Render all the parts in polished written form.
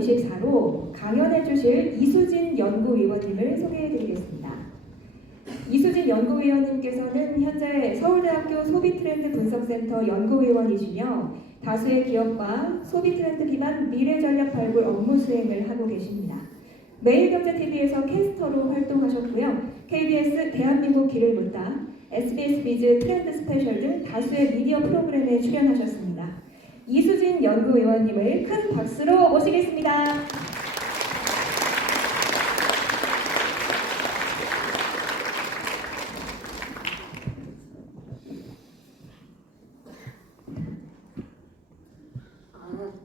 2024로 강연해 주실 이수진 연구위원님을 소개해 드리겠습니다. 이수진 연구위원님께서는 현재 서울대학교 소비트렌드 분석센터 연구위원이시며 다수의 기업과 소비트렌드 기반 미래전략 발굴 업무 수행을 하고 계십니다. 매일경제TV에서 캐스터로 활동하셨고요. KBS 대한민국 길을 묻다, SBS 비즈 트렌드 스페셜 등 다수의 미디어 프로그램에 출연하셨습니다. 이수진 연구위원님을 큰 박수로 모시겠습니다.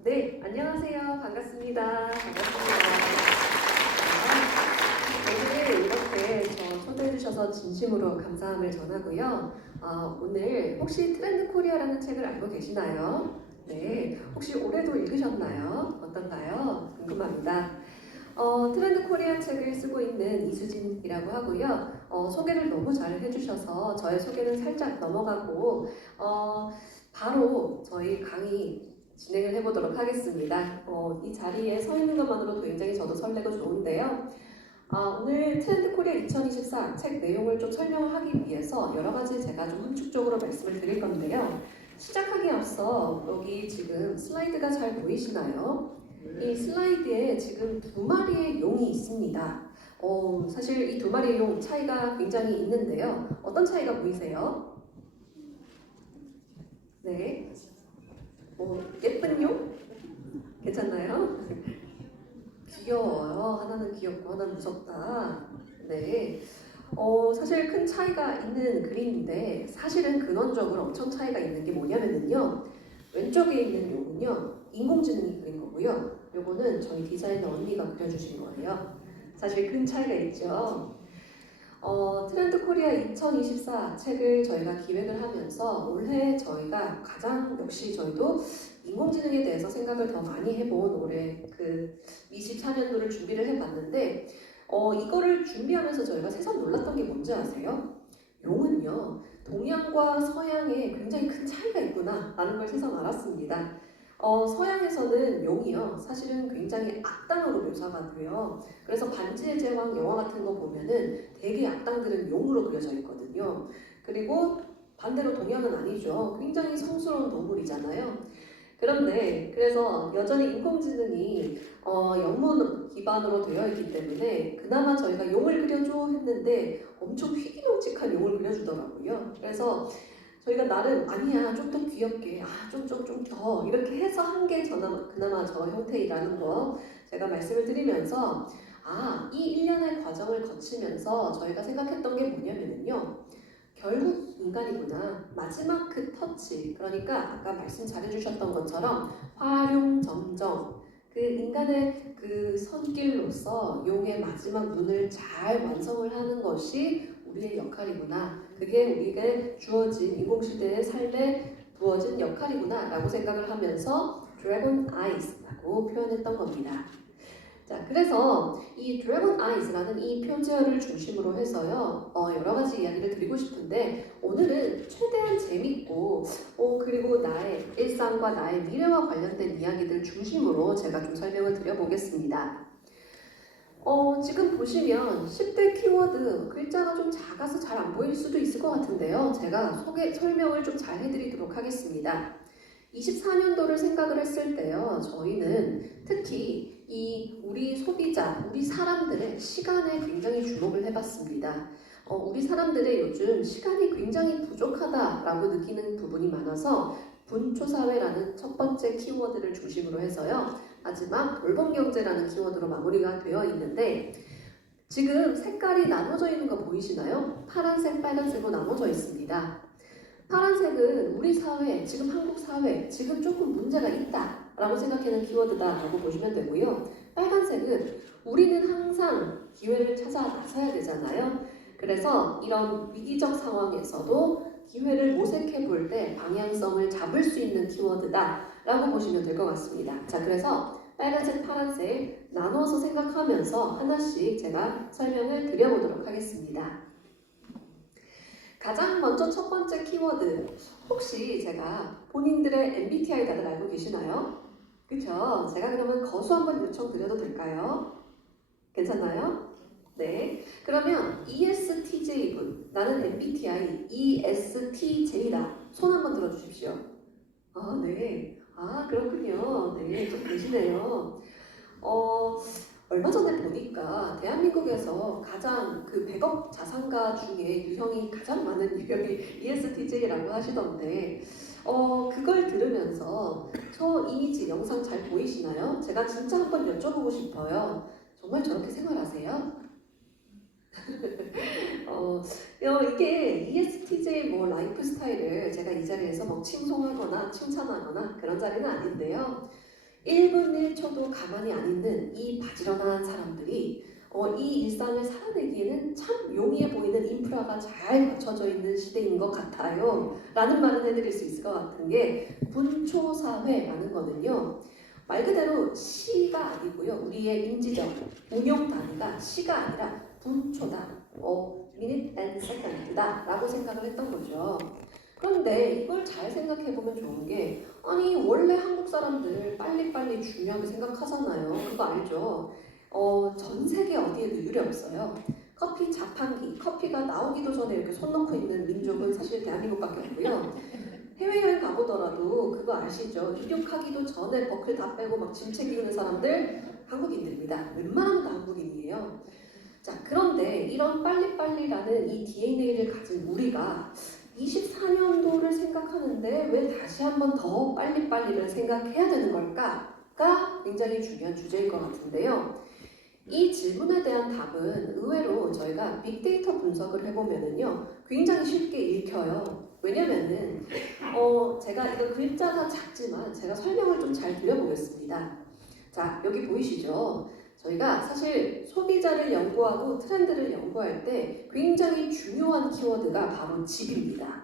네, 안녕하세요. 반갑습니다. 오늘 이렇게 저 초대해 주셔서 진심으로 감사함을 전하고요. 오늘 혹시 트렌드 코리아라는 책을 알고 계시나요? 네, 혹시 올해도 읽으셨나요? 어떤가요? 궁금합니다. 트렌드 코리아 책을 쓰고 있는 이수진이라고 하고요. 소개를 너무 잘 해주셔서 저의 소개는 살짝 넘어가고 바로 저희 강의 진행을 해보도록 하겠습니다. 이 자리에 서 있는 것만으로도 굉장히 저도 설레고 좋은데요. 오늘 트렌드 코리아 2024 책 내용을 좀 설명하기 위해서 여러 가지 제가 좀 함축적으로 말씀을 드릴 건데요. 시작하기 앞서 여기 지금 슬라이드가 잘 보이시나요? 이 슬라이드에 지금 두 마리의 용이 있습니다. 사실 이 두 마리의 용 차이가 굉장히 있는데요. 어떤 차이가 보이세요? 네. 예쁜 용? 괜찮나요? 귀여워요. 하나는 귀엽고 하나는 무섭다. 네. 사실 큰 차이가 있는 그림인데 사실은 근원적으로 엄청 차이가 있는 게 뭐냐면요. 왼쪽에 있는 요는요. 인공지능이 그린 거고요. 요거는 저희 디자이너 언니가 그려주신 거예요. 사실 큰 차이가 있죠. 트렌드 코리아 2024 책을 저희가 기획을 하면서 올해 저희가 가장 역시 저희도 인공지능에 대해서 생각을 더 많이 해본 올해 그 24년도를 준비를 해봤는데 이거를 준비하면서 저희가 새삼 놀랐던 게 뭔지 아세요? 용은요 동양과 서양에 굉장히 큰 차이가 있구나 라는 걸 새삼 알았습니다. 서양에서는 용이요 사실은 굉장히 악당으로 묘사가 돼요. 그래서 반지의 제왕 영화 같은 거 보면은 대개 악당들은 용으로 그려져 있거든요. 그리고 반대로 동양은 아니죠. 굉장히 성스러운 동물이잖아요. 그런데 그래서 여전히 인공지능이 영문 기반으로 되어 있기 때문에 그나마 저희가 용을 그려줘 했는데 엄청 희귀명직한 용을 그려주더라고요. 그래서 저희가 나름 아니야 좀 더 귀엽게 좀 더 이렇게 해서 한 게 그나마 저 형태이라는 거 제가 말씀을 드리면서 이 1년의 과정을 거치면서 저희가 생각했던 게 뭐냐면요. 결국 인간이구나. 마지막 그 터치, 그러니까 아까 말씀 잘해주셨던 것처럼 활용점정, 그 인간의 그 손길로서 용의 마지막 눈을 잘 완성을 하는 것이 우리의 역할이구나. 그게 우리에게 주어진 인공시대의 삶에 부어진 역할이구나 라고 생각을 하면서 드래곤 아이스라고 표현했던 겁니다. 자, 그래서 이 드래곤 아이즈라는 이 표지어를 중심으로 해서요 여러 가지 이야기를 드리고 싶은데 오늘은 최대한 재밌고 그리고 나의 일상과 나의 미래와 관련된 이야기들 중심으로 제가 좀 설명을 드려보겠습니다. 지금 보시면 10대 키워드 글자가 좀 작아서 잘 안 보일 수도 있을 것 같은데요. 제가 설명을 좀 잘 해드리도록 하겠습니다. 24년도를 생각을 했을 때요. 저희는 특히 우리 소비자, 우리 사람들의 시간에 굉장히 주목을 해봤습니다. 우리 사람들의 요즘 시간이 굉장히 부족하다라고 느끼는 부분이 많아서 분초사회라는 첫 번째 키워드를 중심으로 해서요. 마지막 돌봄경제라는 키워드로 마무리가 되어 있는데 지금 색깔이 나눠져 있는 거 보이시나요? 파란색, 빨간색으로 나눠져 있습니다. 파란색은 우리 사회, 지금 한국 사회, 지금 조금 문제가 있다라고 생각하는 키워드다라고 보시면 되고요. 빨간색은 우리는 항상 기회를 찾아 나서야 되잖아요. 그래서 이런 위기적 상황에서도 기회를 모색해 볼 때 방향성을 잡을 수 있는 키워드다라고 보시면 될 것 같습니다. 자, 그래서 빨간색, 파란색 나눠서 생각하면서 하나씩 제가 설명을 드려보도록 하겠습니다. 가장 먼저 첫 번째 키워드, 혹시 제가 본인들의 MBTI 다들 알고 계시나요? 그쵸? 제가 그러면 거수 한번 요청드려도 될까요? 괜찮나요? 네. 그러면 ESTJ분, 나는 MBTI ESTJ다. 손 한번 들어주십시오. 아, 네. 아, 그렇군요. 네, 좀 계시네요. 어, 얼마 전에 보니까 대한민국에서 가장 그 100억 자산가 중에 유형이 가장 많은 유형이 ESTJ라고 하시던데, 그걸 들으면서 저 이미지 영상 잘 보이시나요? 제가 진짜 한번 여쭤보고 싶어요. 정말 저렇게 생활하세요? 이게 ESTJ 뭐 라이프 스타일을 제가 이 자리에서 뭐 칭송하거나 칭찬하거나 그런 자리는 아닌데요. 1분 1초도 가만히 안 있는 이 바지런한 사람들이 이 일상을 살아내기에는 참 용이해 보이는 인프라가 잘 갖춰져 있는 시대인 것 같아요. 라는 말을 해드릴 수 있을 것 같은 게 분초사회라는 거는요. 말 그대로 시가 아니고요. 우리의 인지적 운용 단위가 시가 아니라 분초다. minute and second다 라고 생각을 했던 거죠. 그런데 이걸 잘 생각해보면 좋은 게 아니 원래 한국 사람들 빨리빨리 중요하게 생각하잖아요. 그거 알죠? 전 세계 어디에도 유례 없어요. 커피 자판기, 커피가 나오기도 전에 이렇게 손 놓고 있는 민족은 사실 대한민국밖에 없고요. 해외여행 가보더라도 그거 아시죠? 이륙하기도 전에 버클 다 빼고 막 짐 챙기는 사람들 한국인들입니다. 웬만하면 다 한국인이에요. 자, 그런데 이런 빨리빨리라는 이 DNA를 가진 우리가 24년도를 생각하는데 왜 다시 한번 더 빨리빨리를 생각해야 되는 걸까가 굉장히 중요한 주제일 것 같은데요. 이 질문에 대한 답은 의외로 저희가 빅데이터 분석을 해보면은요, 굉장히 쉽게 읽혀요. 왜냐면은, 제가 이거 글자가 작지만 제가 설명을 좀 잘 드려보겠습니다. 자, 여기 보이시죠? 저희가 사실 소비자를 연구하고 트렌드를 연구할 때 굉장히 중요한 키워드가 바로 집입니다.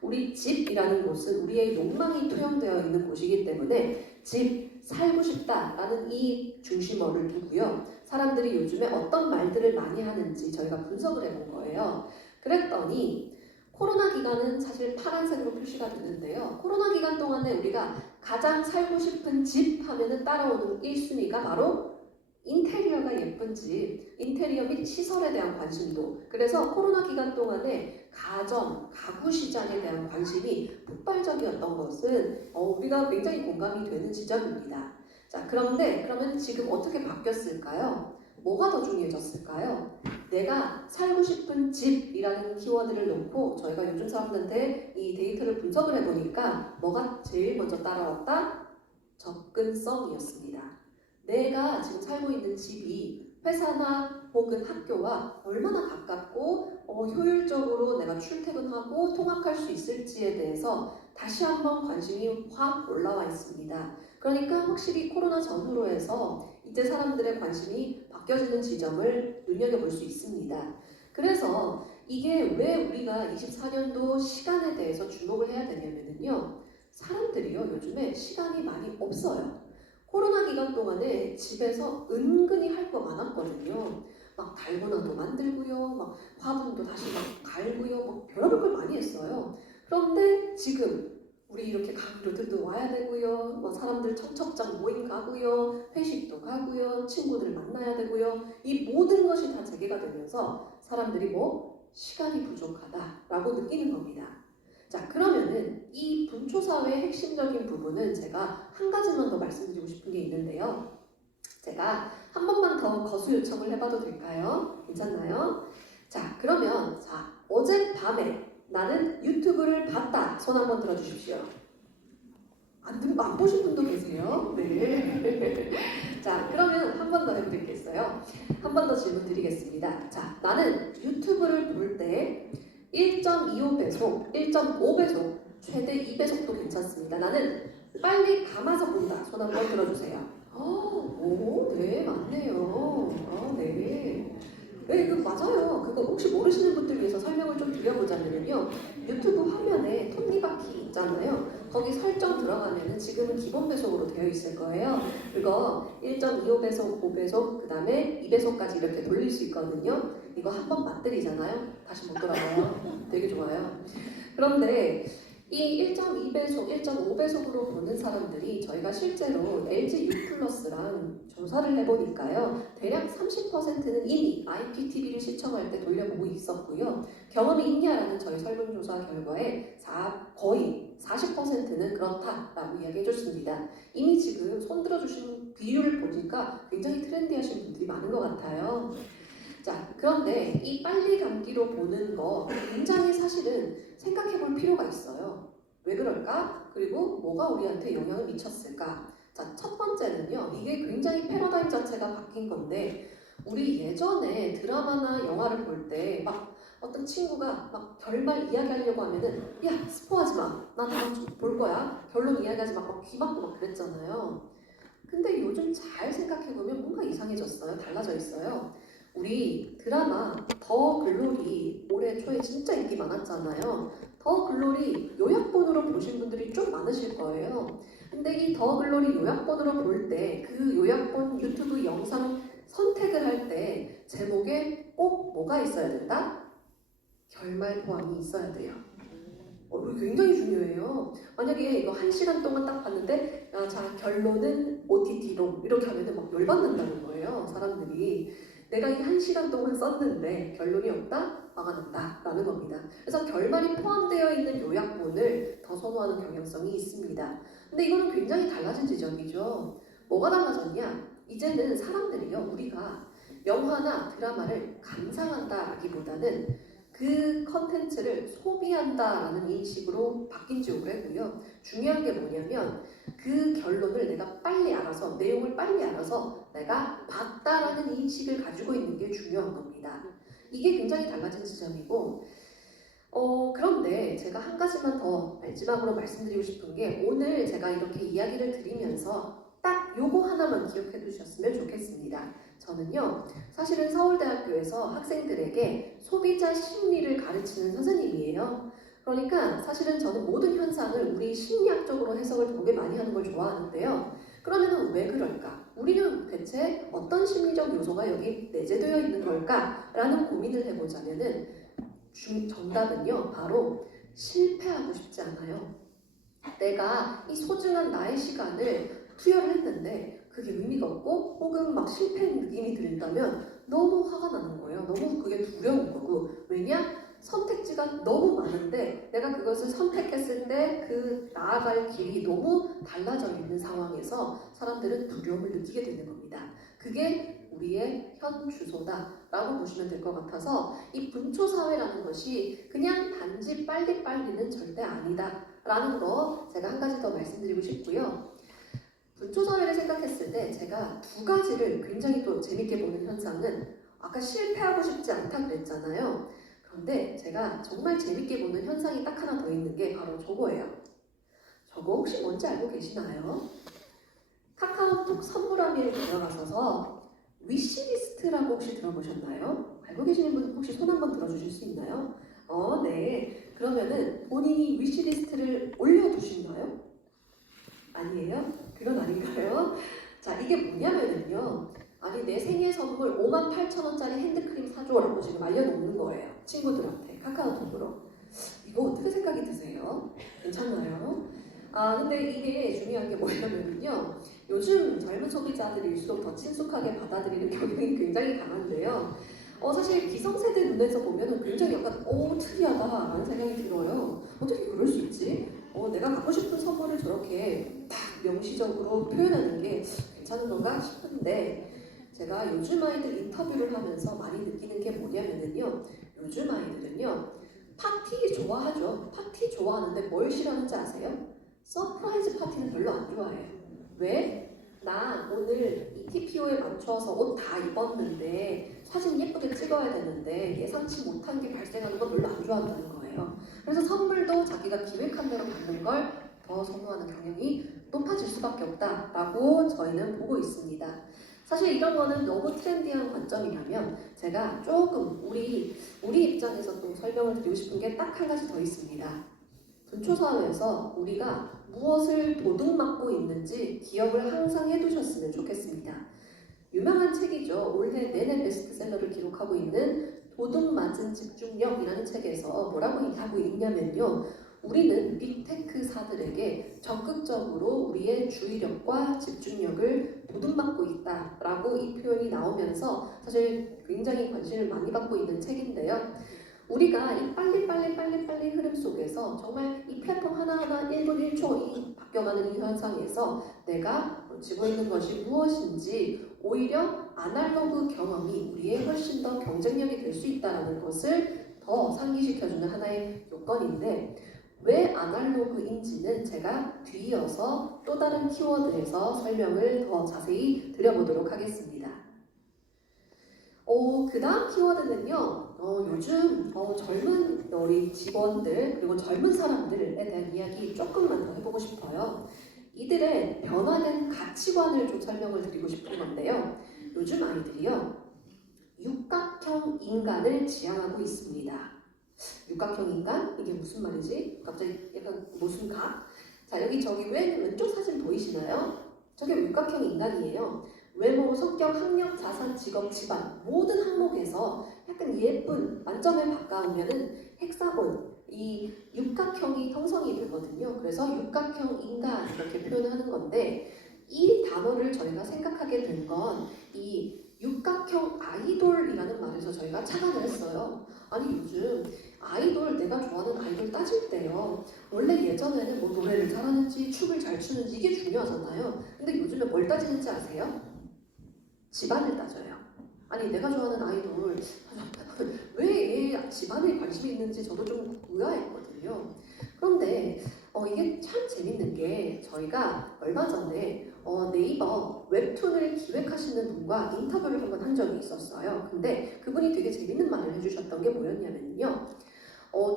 우리 집이라는 곳은 우리의 욕망이 투영되어 있는 곳이기 때문에 집, 살고 싶다라는 이 중심어를 두고요. 사람들이 요즘에 어떤 말들을 많이 하는지 저희가 분석을 해본 거예요. 그랬더니 코로나 기간은 사실 파란색으로 표시가 되는데요. 코로나 기간 동안에 우리가 가장 살고 싶은 집 하면은 따라오는 1순위가 바로 인테리어가 예쁜 집, 인테리어 및 시설에 대한 관심도. 그래서 코로나 기간 동안에 가전, 가구 시장에 대한 관심이 폭발적이었던 것은 우리가 굉장히 공감이 되는 지점입니다. 자, 그런데 그러면 지금 어떻게 바뀌었을까요? 뭐가 더 중요해졌을까요? 내가 살고 싶은 집이라는 키워드를 놓고 저희가 요즘 사람들한테 이 데이터를 분석을 해보니까 뭐가 제일 먼저 따라왔다? 접근성이었습니다. 내가 지금 살고 있는 집이 회사나 혹은 학교와 얼마나 가깝고 효율적으로 내가 출퇴근하고 통학할 수 있을지에 대해서 다시 한번 관심이 확 올라와 있습니다. 그러니까 확실히 코로나 전후로 해서 이제 사람들의 관심이 바뀌어지는 지점을 눈여겨볼 수 있습니다. 그래서 이게 왜 우리가 24년도 시간에 대해서 주목을 해야 되냐면요. 사람들이요 요즘에 시간이 많이 없어요. 코로나 기간 동안에 집에서 은근히 할 거 많았거든요. 막 달고나도 만들고요, 막 화분도 다시 막 갈고요, 막 별의별 걸 많이 했어요. 그런데 지금 우리 이렇게 가족들도 와야 되고요, 뭐 사람들 청첩장 모임 가고요, 회식도 가고요, 친구들 만나야 되고요. 이 모든 것이 다 재개가 되면서 사람들이 뭐 시간이 부족하다라고 느끼는 겁니다. 자, 그러면은 이 분초사회의 핵심적인 부분은 제가 한 가지만 더 말씀드리고 싶은 게 있는데요. 제가 한 번만 더 거수 요청을 해봐도 될까요? 괜찮나요? 자, 그러면 어젯밤에 나는 유튜브를 봤다. 손 한번 들어주십시오. 안 보신 분도 계세요? 네. 자, 그러면 한 번 더 해드리겠어요. 한 번 더 질문 드리겠습니다. 자, 나는 유튜브를 볼 때 1.25배속, 1.5배속, 최대 2배속도 괜찮습니다. 나는 빨리 감아서 본다. 손 한번 들어주세요. 네, 맞네요. 네. 네, 맞아요. 그거 혹시 모르시는 분들 위해서 설명을 좀 드려보자면요. 유튜브 화면에 톱니바퀴 있잖아요. 거기 설정 들어가면은 지금은 기본 배속으로 되어 있을 거예요. 그거 1.25배속, 5배속, 그 다음에 2배속까지 이렇게 돌릴 수 있거든요. 이거 한 번 맞들이잖아요. 다시 못 돌아가요. 되게 좋아요. 그런데 이 1.2배속, 1.5배속으로 보는 사람들이 저희가 실제로 LG U+랑 조사를 해보니까요. 대략 30%는 이미 IPTV를 시청할 때 돌려보고 있었고요. 경험이 있냐라는 저희 설문조사 결과에 거의 40%는 그렇다라고 이야기해줬습니다. 이미 지금 손들어주신 비율을 보니까 굉장히 트렌디하신 분들이 많은 것 같아요. 자, 그런데 이 빨리 감기로 보는 거 굉장히 사실은 생각해 볼 필요가 있어요. 왜 그럴까? 그리고 뭐가 우리한테 영향을 미쳤을까? 자, 첫 번째는요. 이게 굉장히 패러다임 자체가 바뀐 건데 우리 예전에 드라마나 영화를 볼 때 막 어떤 친구가 막 결말 이야기하려고 하면은 야, 스포하지 마. 나 다음 주 볼 거야. 결론 이야기하지 마. 막 귀 막고 막 그랬잖아요. 근데 요즘 잘 생각해 보면 뭔가 이상해졌어요. 달라져 있어요. 우리 드라마 더 글로리 올해 초에 진짜 인기 많았잖아요. 더 글로리 요약본으로 보신 분들이 좀 많으실 거예요. 근데 이 더 글로리 요약본으로 볼 때 그 요약본 유튜브 영상 선택을 할 때 제목에 꼭 뭐가 있어야 된다? 결말 포함이 있어야 돼요. 이거 굉장히 중요해요. 만약에 이거 1시간 동안 딱 봤는데 자 결론은 OTT로 이렇게 하면은 막 열받는다는 거예요. 사람들이. 내가 이 1시간 동안 썼는데 결론이 없다? 화가 난다 라는 겁니다. 그래서 결말이 포함되어 있는 요약본을 더 선호하는 경향성이 있습니다. 근데 이거는 굉장히 달라진 지점이죠. 뭐가 달라졌냐? 이제는 사람들이요. 우리가 영화나 드라마를 감상한다라기보다는 그 컨텐츠를 소비한다라는 인식으로 바뀐 지 오래고요. 중요한 게 뭐냐면 그 결론을 내가 빨리 알아서 내용을 빨리 알아서 내가 봤다라는 인식을 가지고 있는 게 중요한 겁니다. 이게 굉장히 달라진 지점이고 그런데 제가 한 가지만 더 마지막으로 말씀드리고 싶은 게 오늘 제가 이렇게 이야기를 드리면서 딱 요거 하나만 기억해 두셨으면 좋겠습니다. 저는요, 사실은 서울대학교에서 학생들에게 소비자 심리를 가르치는 선생님이에요. 그러니까 사실은 저는 모든 현상을 우리 심리학적으로 해석을 되게 많이 하는 걸 좋아하는데요. 그러면 왜 그럴까? 우리는 대체 어떤 심리적 요소가 여기 내재되어 있는 걸까? 라는 고민을 해보자면은 정답은요, 바로 실패하고 싶지 않아요. 내가 이 소중한 나의 시간을 투여를 했는데 그게 의미가 없고 혹은 막 실패 느낌이 든다면 너무 화가 나는 거예요. 너무 그게 두려운 거고. 왜냐? 선택지가 너무 많은데 내가 그것을 선택했을 때 그 나아갈 길이 너무 달라져 있는 상황에서 사람들은 두려움을 느끼게 되는 겁니다. 그게 우리의 현 주소다라고 보시면 될 것 같아서 이 분초사회라는 것이 그냥 단지 빨리빨리는 절대 아니다 라는 거 제가 한 가지 더 말씀드리고 싶고요. 분초사회를 생각했을 때 제가 두 가지를 굉장히 또 재밌게 보는 현상은 아까 실패하고 싶지 않다 그랬잖아요. 그런데 제가 정말 재밌게 보는 현상이 딱 하나 더 있는 게 바로 저거예요. 저거 혹시 뭔지 알고 계시나요? 카카오톡 선물함에 들어가셔서 위시리스트라고 혹시 들어보셨나요? 알고 계시는 분 혹시 손 한번 들어주실 수 있나요? 네. 그러면은 본인이 위시리스트를 올려두시나요? 아니에요? 그건 아닌가요? 자, 이게 뭐냐면요. 아니, 내 생일 선물 58,000원짜리 핸드크림 사줘라고 지금 알려놓는 거예요. 친구들한테, 카카오톡으로. 이거 어떻게 생각이 드세요? 괜찮나요? 근데 이게 중요한 게 뭐냐면요. 요즘 젊은 소비자들일수록 더 친숙하게 받아들이는 경향이 굉장히 강한데요. 사실 기성세대 눈에서 보면 굉장히 약간 특이하다라는 생각이 들어요. 어떻게 그럴 수 있지? 내가 갖고 싶은 선물을 저렇게 딱 명시적으로 표현하는 게 괜찮은 건가 싶은데 제가 요즘 아이들 인터뷰를 하면서 많이 느끼는 게 뭐냐면요. 요즘 아이들은요. 파티 좋아하죠. 파티 좋아하는데 뭘 싫어하는지 아세요? 서프라이즈 파티는 별로 안 좋아해요. 왜? 나 오늘 이 TPO에 맞춰서 옷 다 입었는데 사진 예쁘게 찍어야 되는데 예상치 못한 게 발생하는 건 별로 안 좋아한다는 거예요. 그래서 선물도 자기가 기획한 대로 받는 걸 더 선호하는 경향이 높아질 수밖에 없다라고 저희는 보고 있습니다. 사실 이런 거는 너무 트렌디한 관점이라면 제가 조금 우리 입장에서 또 설명을 드리고 싶은 게 딱 한 가지 더 있습니다. 분초사회에서 우리가 무엇을 도둑맞고 있는지 기억을 항상 해두셨으면 좋겠습니다. 유명한 책이죠. 올해 내내 베스트셀러를 기록하고 있는 도둑맞은 집중력이라는 책에서 뭐라고 하고 있냐면요. 우리는 빅테크사들에게 적극적으로 우리의 주의력과 집중력을 보듬받고 있다라고 이 표현이 나오면서 사실 굉장히 관심을 많이 받고 있는 책인데요. 우리가 이 빨리 흐름 속에서 정말 이 플랫폼 하나하나 1분 1초 이 바뀌어가는 이 현상에서 내가 쥐고 있는 것이 무엇인지 오히려 아날로그 경험이 우리의 훨씬 더 경쟁력이 될 수 있다는 것을 더 상기시켜주는 하나의 요건인데 왜 아날로그인지는 제가 뒤이어서 또 다른 키워드에서 설명을 더 자세히 드려보도록 하겠습니다. 그 다음 키워드는요, 요즘 젊은 우리 직원들 그리고 젊은 사람들에 대한 이야기 조금만 더 해보고 싶어요. 이들의 변화된 가치관을 좀 설명을 드리고 싶은 건데요. 요즘 아이들이요, 육각형 인간을 지향하고 있습니다. 육각형 인간? 이게 무슨 말이지? 갑자기 약간 무슨 각? 자, 여기 저기 왼쪽 사진 보이시나요? 저게 육각형 인간이에요. 외모, 성격, 학력, 자산, 직업, 집안 모든 항목에서 약간 예쁜 만점에 가까우면은 헥사곤 이 육각형이 형성이 되거든요. 그래서 육각형 인간 이렇게 표현을 하는 건데 이 단어를 저희가 생각하게 된 건 이 육각형 아이돌이라는 말에서 저희가 착안을 했어요. 아니 요즘 아이돌 내가 좋아하는 아이돌 따질 때요. 원래 예전에는 뭐 노래를 잘하는지 춤을 잘 추는지 이게 중요하잖아요. 근데 요즘에 뭘 따지는지 아세요? 집안을 따져요. 아니 내가 좋아하는 아이돌 왜 집안에 관심이 있는지 저도 좀 의아했거든요. 그런데 이게 참 재밌는 게 저희가 얼마 전에 네이버 웹툰을 기획하시는 분과 인터뷰를 한번 한 적이 있었어요. 근데 그분이 되게 재밌는 말을 해주셨던 게 뭐였냐면요.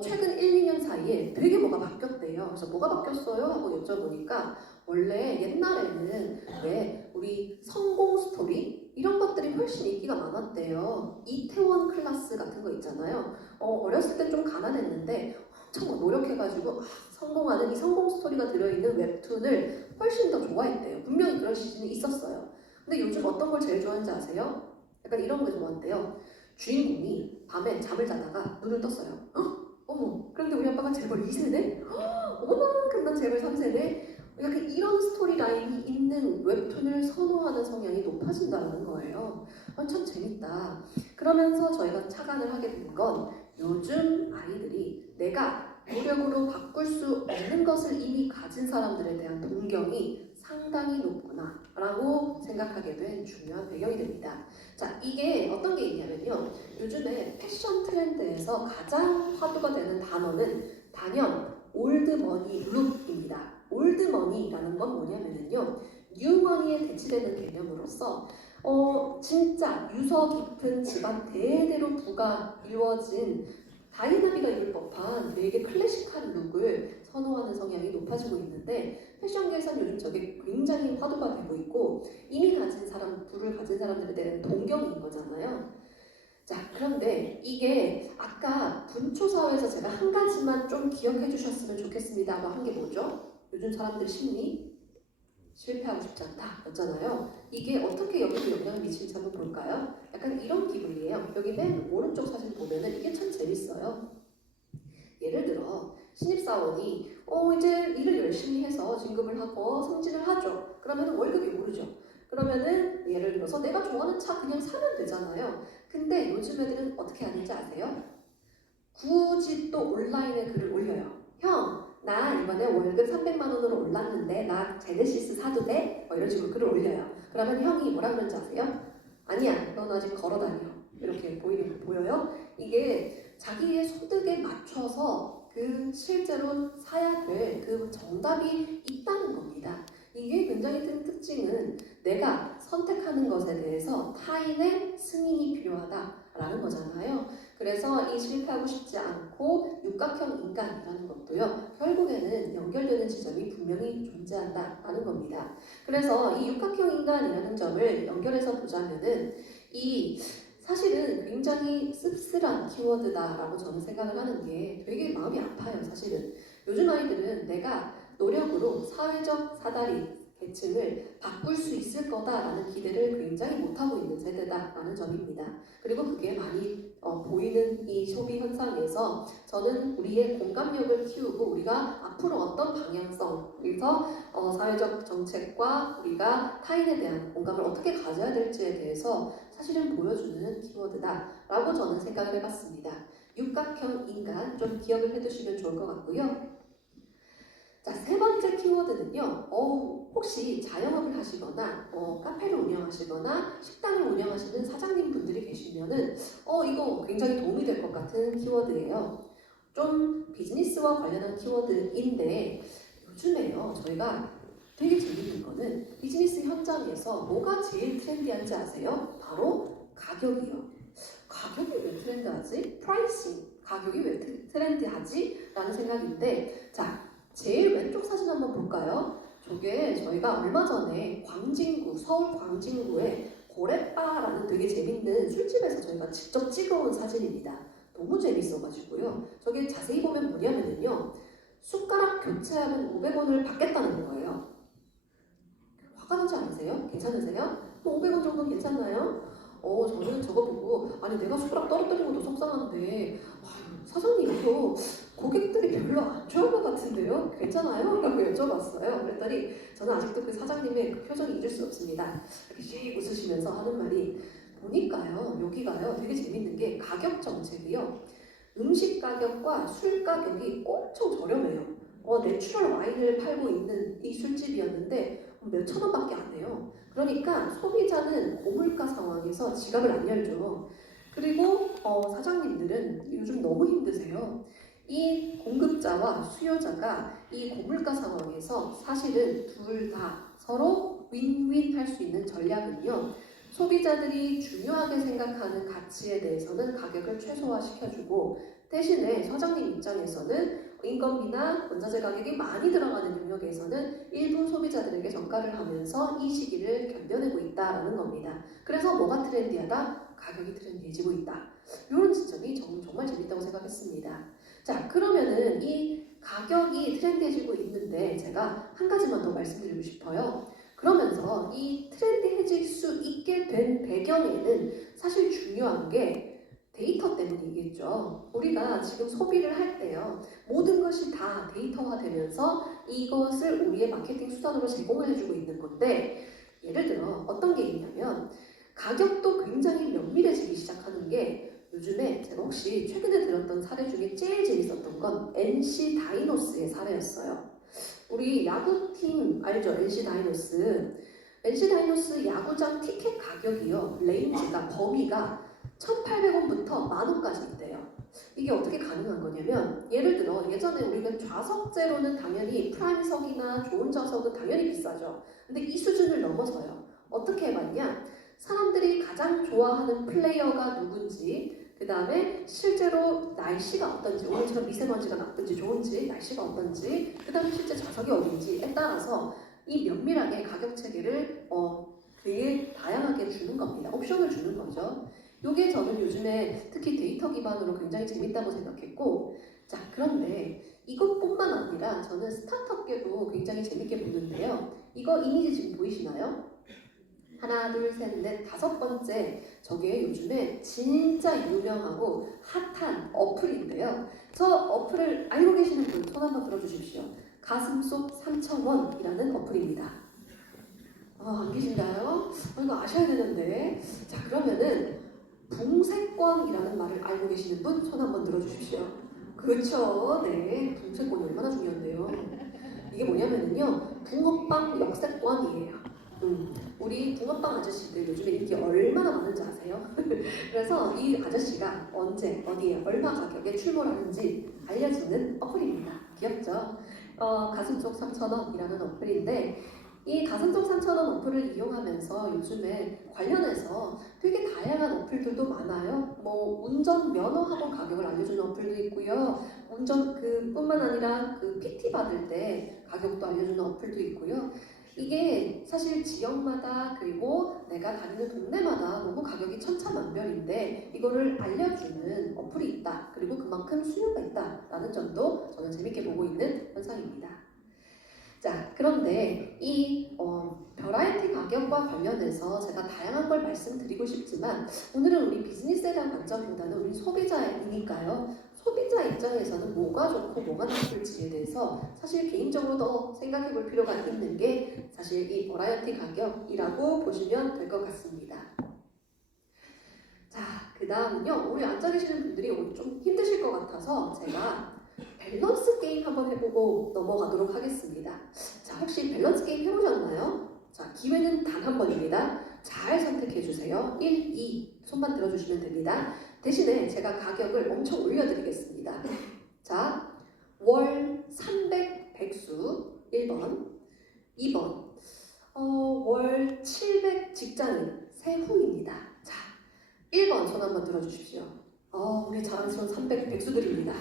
최근 1, 2년 사이에 되게 뭐가 바뀌었대요. 그래서 뭐가 바뀌었어요? 하고 여쭤보니까 원래 옛날에는 왜 우리 성공 스토리 이런 것들이 훨씬 인기가 많았대요. 이태원 클라스 같은 거 있잖아요. 어렸을 땐 좀 가난했는데 엄청 노력해가지고 성공하는 이 성공 스토리가 들어있는 웹툰을 훨씬 더 좋아했대요. 분명히 그런 시즌이 있었어요. 근데 요즘 어떤 걸 제일 좋아하는지 아세요? 약간 이런 거 좋아한대요. 주인공이 밤에 잠을 자다가 눈을 떴어요. 어머, 그런데 우리 아빠가 재벌 2세네? 어머나, 그럼 난 재벌 3세네? 약간 이런 스토리라인이 있는 웹툰을 선호하는 성향이 높아진다는 거예요. 참 재밌다. 그러면서 저희가 착안을 하게 된 건 요즘 아이들이 내가 노력으로 바꿀 수 없는 것을 이미 가진 사람들에 대한 동경이 상당히 높구나 라고 생각하게 된 중요한 배경이 됩니다. 자, 이게 어떤 게 있냐면요. 요즘에 패션 트렌드에서 가장 화두가 되는 단어는 단연 올드머니 룩입니다. 올드머니라는 건 뭐냐면요. 뉴머니에 대치되는 개념으로서 진짜 유서 깊은 집안 대대로 부가 이루어진 다이나미가 이룰 법한 되게 클래식한 룩을 선호하는 성향이 높아지고 있는데 패션계에서는 요즘 저게 굉장히 화두가 되고 있고 이미 가진 사람, 부를 가진 사람들에 대한 동경인 거잖아요. 자, 그런데 이게 아까 분초사회에서 제가 한 가지만 좀 기억해 주셨으면 좋겠습니다 한 게 뭐죠? 요즘 사람들 심리? 실패하고 싶지 않다 였잖아요. 이게 어떻게 여기도 영향을 미치는지 한번 볼까요? 약간 이런 기분이에요. 여기 맨 오른쪽 사진 보면은 이게 참 재밌어요. 예를 들어 신입사원이 이제 일을 열심히 해서 진급을 하고 승진을 하죠. 그러면은 월급이 오르죠. 그러면은 예를 들어서 내가 좋아하는 차 그냥 사면 되잖아요. 근데 요즘 애들은 어떻게 하는지 아세요? 굳이 또 온라인에 글을 올려요. 형, 나 이번에 월급 300만 원으로 올랐는데 나 제네시스 사도 돼? 이런 식으로 글을 올려요. 그러면 형이 뭐라 그러는지 아세요? 아니야, 넌 아직 걸어다녀. 이렇게 보여요? 이게 자기의 소득에 맞춰서 그 실제로 사야 될 그 정답이 있다는 겁니다. 이게 굉장히 큰 특징은 내가 선택하는 것에 대해서 타인의 승인이 필요하다라는 거잖아요. 그래서 이 실패하고 싶지 않고 육각형 인간이라는 것도요. 결국에는 연결되는 지점이 분명히 존재한다라는 겁니다. 그래서 이 육각형 인간이라는 점을 연결해서 보자면은 이 사실은 굉장히 씁쓸한 키워드다라고 저는 생각을 하는 게 되게 마음이 아파요. 사실은 요즘 아이들은 내가 노력으로 사회적 사다리 계층을 바꿀 수 있을 거다라는 기대를 굉장히 못하고 있는 세대다라는 점입니다. 그리고 그게 많이 보이는 이 소비 현상에서 저는 우리의 공감력을 키우고 우리가 앞으로 어떤 방향성에서 사회적 정책과 우리가 타인에 대한 공감을 어떻게 가져야 될지에 대해서 사실은 보여주는 키워드다라고 저는 생각을 해봤습니다. 육각형 인간 좀 기억을 해두시면 좋을 것 같고요. 자, 세 번째 키워드는요. 혹시 자영업을 하시거나 카페를 운영하시거나 식당을 운영하시는 사장님 분들이 계시면은 이거 굉장히 도움이 될 것 같은 키워드예요. 좀 비즈니스와 관련한 키워드인데 요즘에요. 저희가 되게 재밌는 거는 비즈니스 현장에서 뭐가 제일 트렌디한지 아세요? 바로 가격이요. 가격이 왜 트렌드하지? 프라이싱. 가격이 왜 트렌드하지? 라는 생각인데 자, 제일 왼쪽 사진 한번 볼까요? 저게 저희가 얼마 전에 광진구, 서울 광진구에 고래바라는 되게 재밌는 술집에서 저희가 직접 찍어온 사진입니다. 너무 재밌어가지고요. 저게 자세히 보면 뭐냐면요. 숟가락 교체하면 500원을 받겠다는 거예요. 화가 나지 않으세요? 괜찮으세요? 500원 정도 괜찮나요? 저는 저거 보고 아니 내가 숟가락 떨어뜨린 것도 속상한데 사장님 이거 고객들이 별로 안 좋아할 것 같은데요? 괜찮아요? 라고 여쭤봤어요. 그랬더니 저는 아직도 그 사장님의 그 표정이 잊을 수 없습니다. 이렇게 씩 웃으시면서 하는 말이 보니까요 여기가요 되게 재밌는 게 가격 정책이요. 음식 가격과 술 가격이 엄청 저렴해요. 내추럴 와인을 팔고 있는 이 술집이었는데 몇천 원밖에 안 해요. 그러니까 소비자는 고물가 상황에서 지갑을 안 열죠. 그리고 사장님들은 요즘 너무 힘드세요. 이 공급자와 수요자가 이 고물가 상황에서 사실은 둘 다 서로 윈윈 할 수 있는 전략은요. 소비자들이 중요하게 생각하는 가치에 대해서는 가격을 최소화시켜주고 대신에 사장님 입장에서는 인건비나 원자재 가격이 많이 들어가는 영역에서는 일부 소비자들에게 전가를 하면서 이 시기를 견뎌내고 있다라는 겁니다. 그래서 뭐가 트렌디하다? 가격이 트렌디해지고 있다. 이런 지점이 정말 재밌다고 생각했습니다. 자, 그러면은 이 가격이 트렌디해지고 있는데 제가 한 가지만 더 말씀드리고 싶어요. 그러면서 이 트렌디해질 수 있게 된 배경에는 사실 중요한 게 데이터 때문이겠죠. 우리가 지금 소비를 할 때요. 모든 것이 다 데이터화되면서 이것을 우리의 마케팅 수단으로 제공을 해주고 있는 건데 예를 들어 어떤 게 있냐면 가격도 굉장히 면밀해지기 시작하는 게 요즘에 제가 혹시 최근에 들었던 사례 중에 제일 재밌었던 건 NC 다이노스의 사례였어요. 우리 야구팀 알죠? NC 다이노스. NC 다이노스 야구장 티켓 가격이요. 레인지가 범위가 1,800원부터 10,000원까지 있대요. 이게 어떻게 가능한 거냐면 예를 들어 예전에 우리가 좌석제로는 당연히 프라임석이나 좋은 좌석은 당연히 비싸죠. 근데 이 수준을 넘어서요. 어떻게 해봤냐? 사람들이 가장 좋아하는 플레이어가 누군지 그 다음에 실제로 날씨가 어떤지 오늘처럼 미세먼지가 나쁜지 좋은지 날씨가 어떤지 그 다음에 실제 좌석이 어딘지에 따라서 이 면밀하게 가격 체계를 되게 다양하게 주는 겁니다. 옵션을 주는 거죠. 이게 저는 요즘에 특히 데이터 기반으로 굉장히 재밌다고 생각했고 자 그런데 이것뿐만 아니라 저는 스타트업계도 굉장히 재밌게 보는데요. 이거 이미지 지금 보이시나요? 하나, 둘, 셋, 넷, 다섯 번째 저게 요즘에 진짜 유명하고 핫한 어플인데요. 저 어플을 알고 계시는 분 손 한번 들어주십시오. 가슴속 3,000원이라는 어플입니다. 안 계신가요? 이거 아셔야 되는데. 자 그러면은 붕세권이라는 말을 알고 계시는 분 손 한번 들어주십시오. 그렇죠. 네. 붕세권이 얼마나 중요한데요. 이게 뭐냐면요. 붕어빵 역세권이에요. 우리 붕어빵 아저씨들 요즘에 인기 얼마나 많은지 아세요? 그래서 이 아저씨가 언제, 어디에, 얼마 가격에 출몰 하는지 알려주는 어플입니다. 귀엽죠? 가슴속 3,000원이라는 어플인데 이 가슴속 3,000원 어플을 이용하면서 요즘에 관련해서 되게 다양한 어플들도 많아요. 뭐 운전 면허 학원 가격을 알려주는 어플도 있고요. 운전 뿐만 아니라 PT 받을 때 가격도 알려주는 어플도 있고요. 이게 사실 지역마다 그리고 내가 다니는 동네마다 너무 가격이 천차만별인데 이거를 알려주는 어플이 있다. 그리고 그만큼 수요가 있다라는 점도 저는 재밌게 보고 있는 현상입니다. 자, 그런데 이 버라이어티 가격과 관련해서 제가 다양한 걸 말씀드리고 싶지만 오늘은 우리 비즈니스에 대한 관점보다는 우리 소비자이니까요. 소비자 입장에서는 뭐가 좋고 뭐가 나쁠지에 대해서 사실 개인적으로 더 생각해 볼 필요가 있는 게 사실 이 버라이어티 가격이라고 보시면 될 것 같습니다. 자, 그 다음은요. 우리 앉아 계시는 분들이 오늘 좀 힘드실 것 같아서 제가 밸런스 게임 한번 해보고 넘어가도록 하겠습니다. 자, 혹시 밸런스 게임 해보셨나요? 자, 기회는 단 한 번입니다. 잘 선택해 주세요. 1, 2 손만 들어주시면 됩니다. 대신에 제가 가격을 엄청 올려드리겠습니다. 자, 월 300 백수 1번, 2번 월 700 직장인 세후입니다. 자, 1번 손 한번 들어주십시오. 우리 자랑스러운 300 백수들입니다.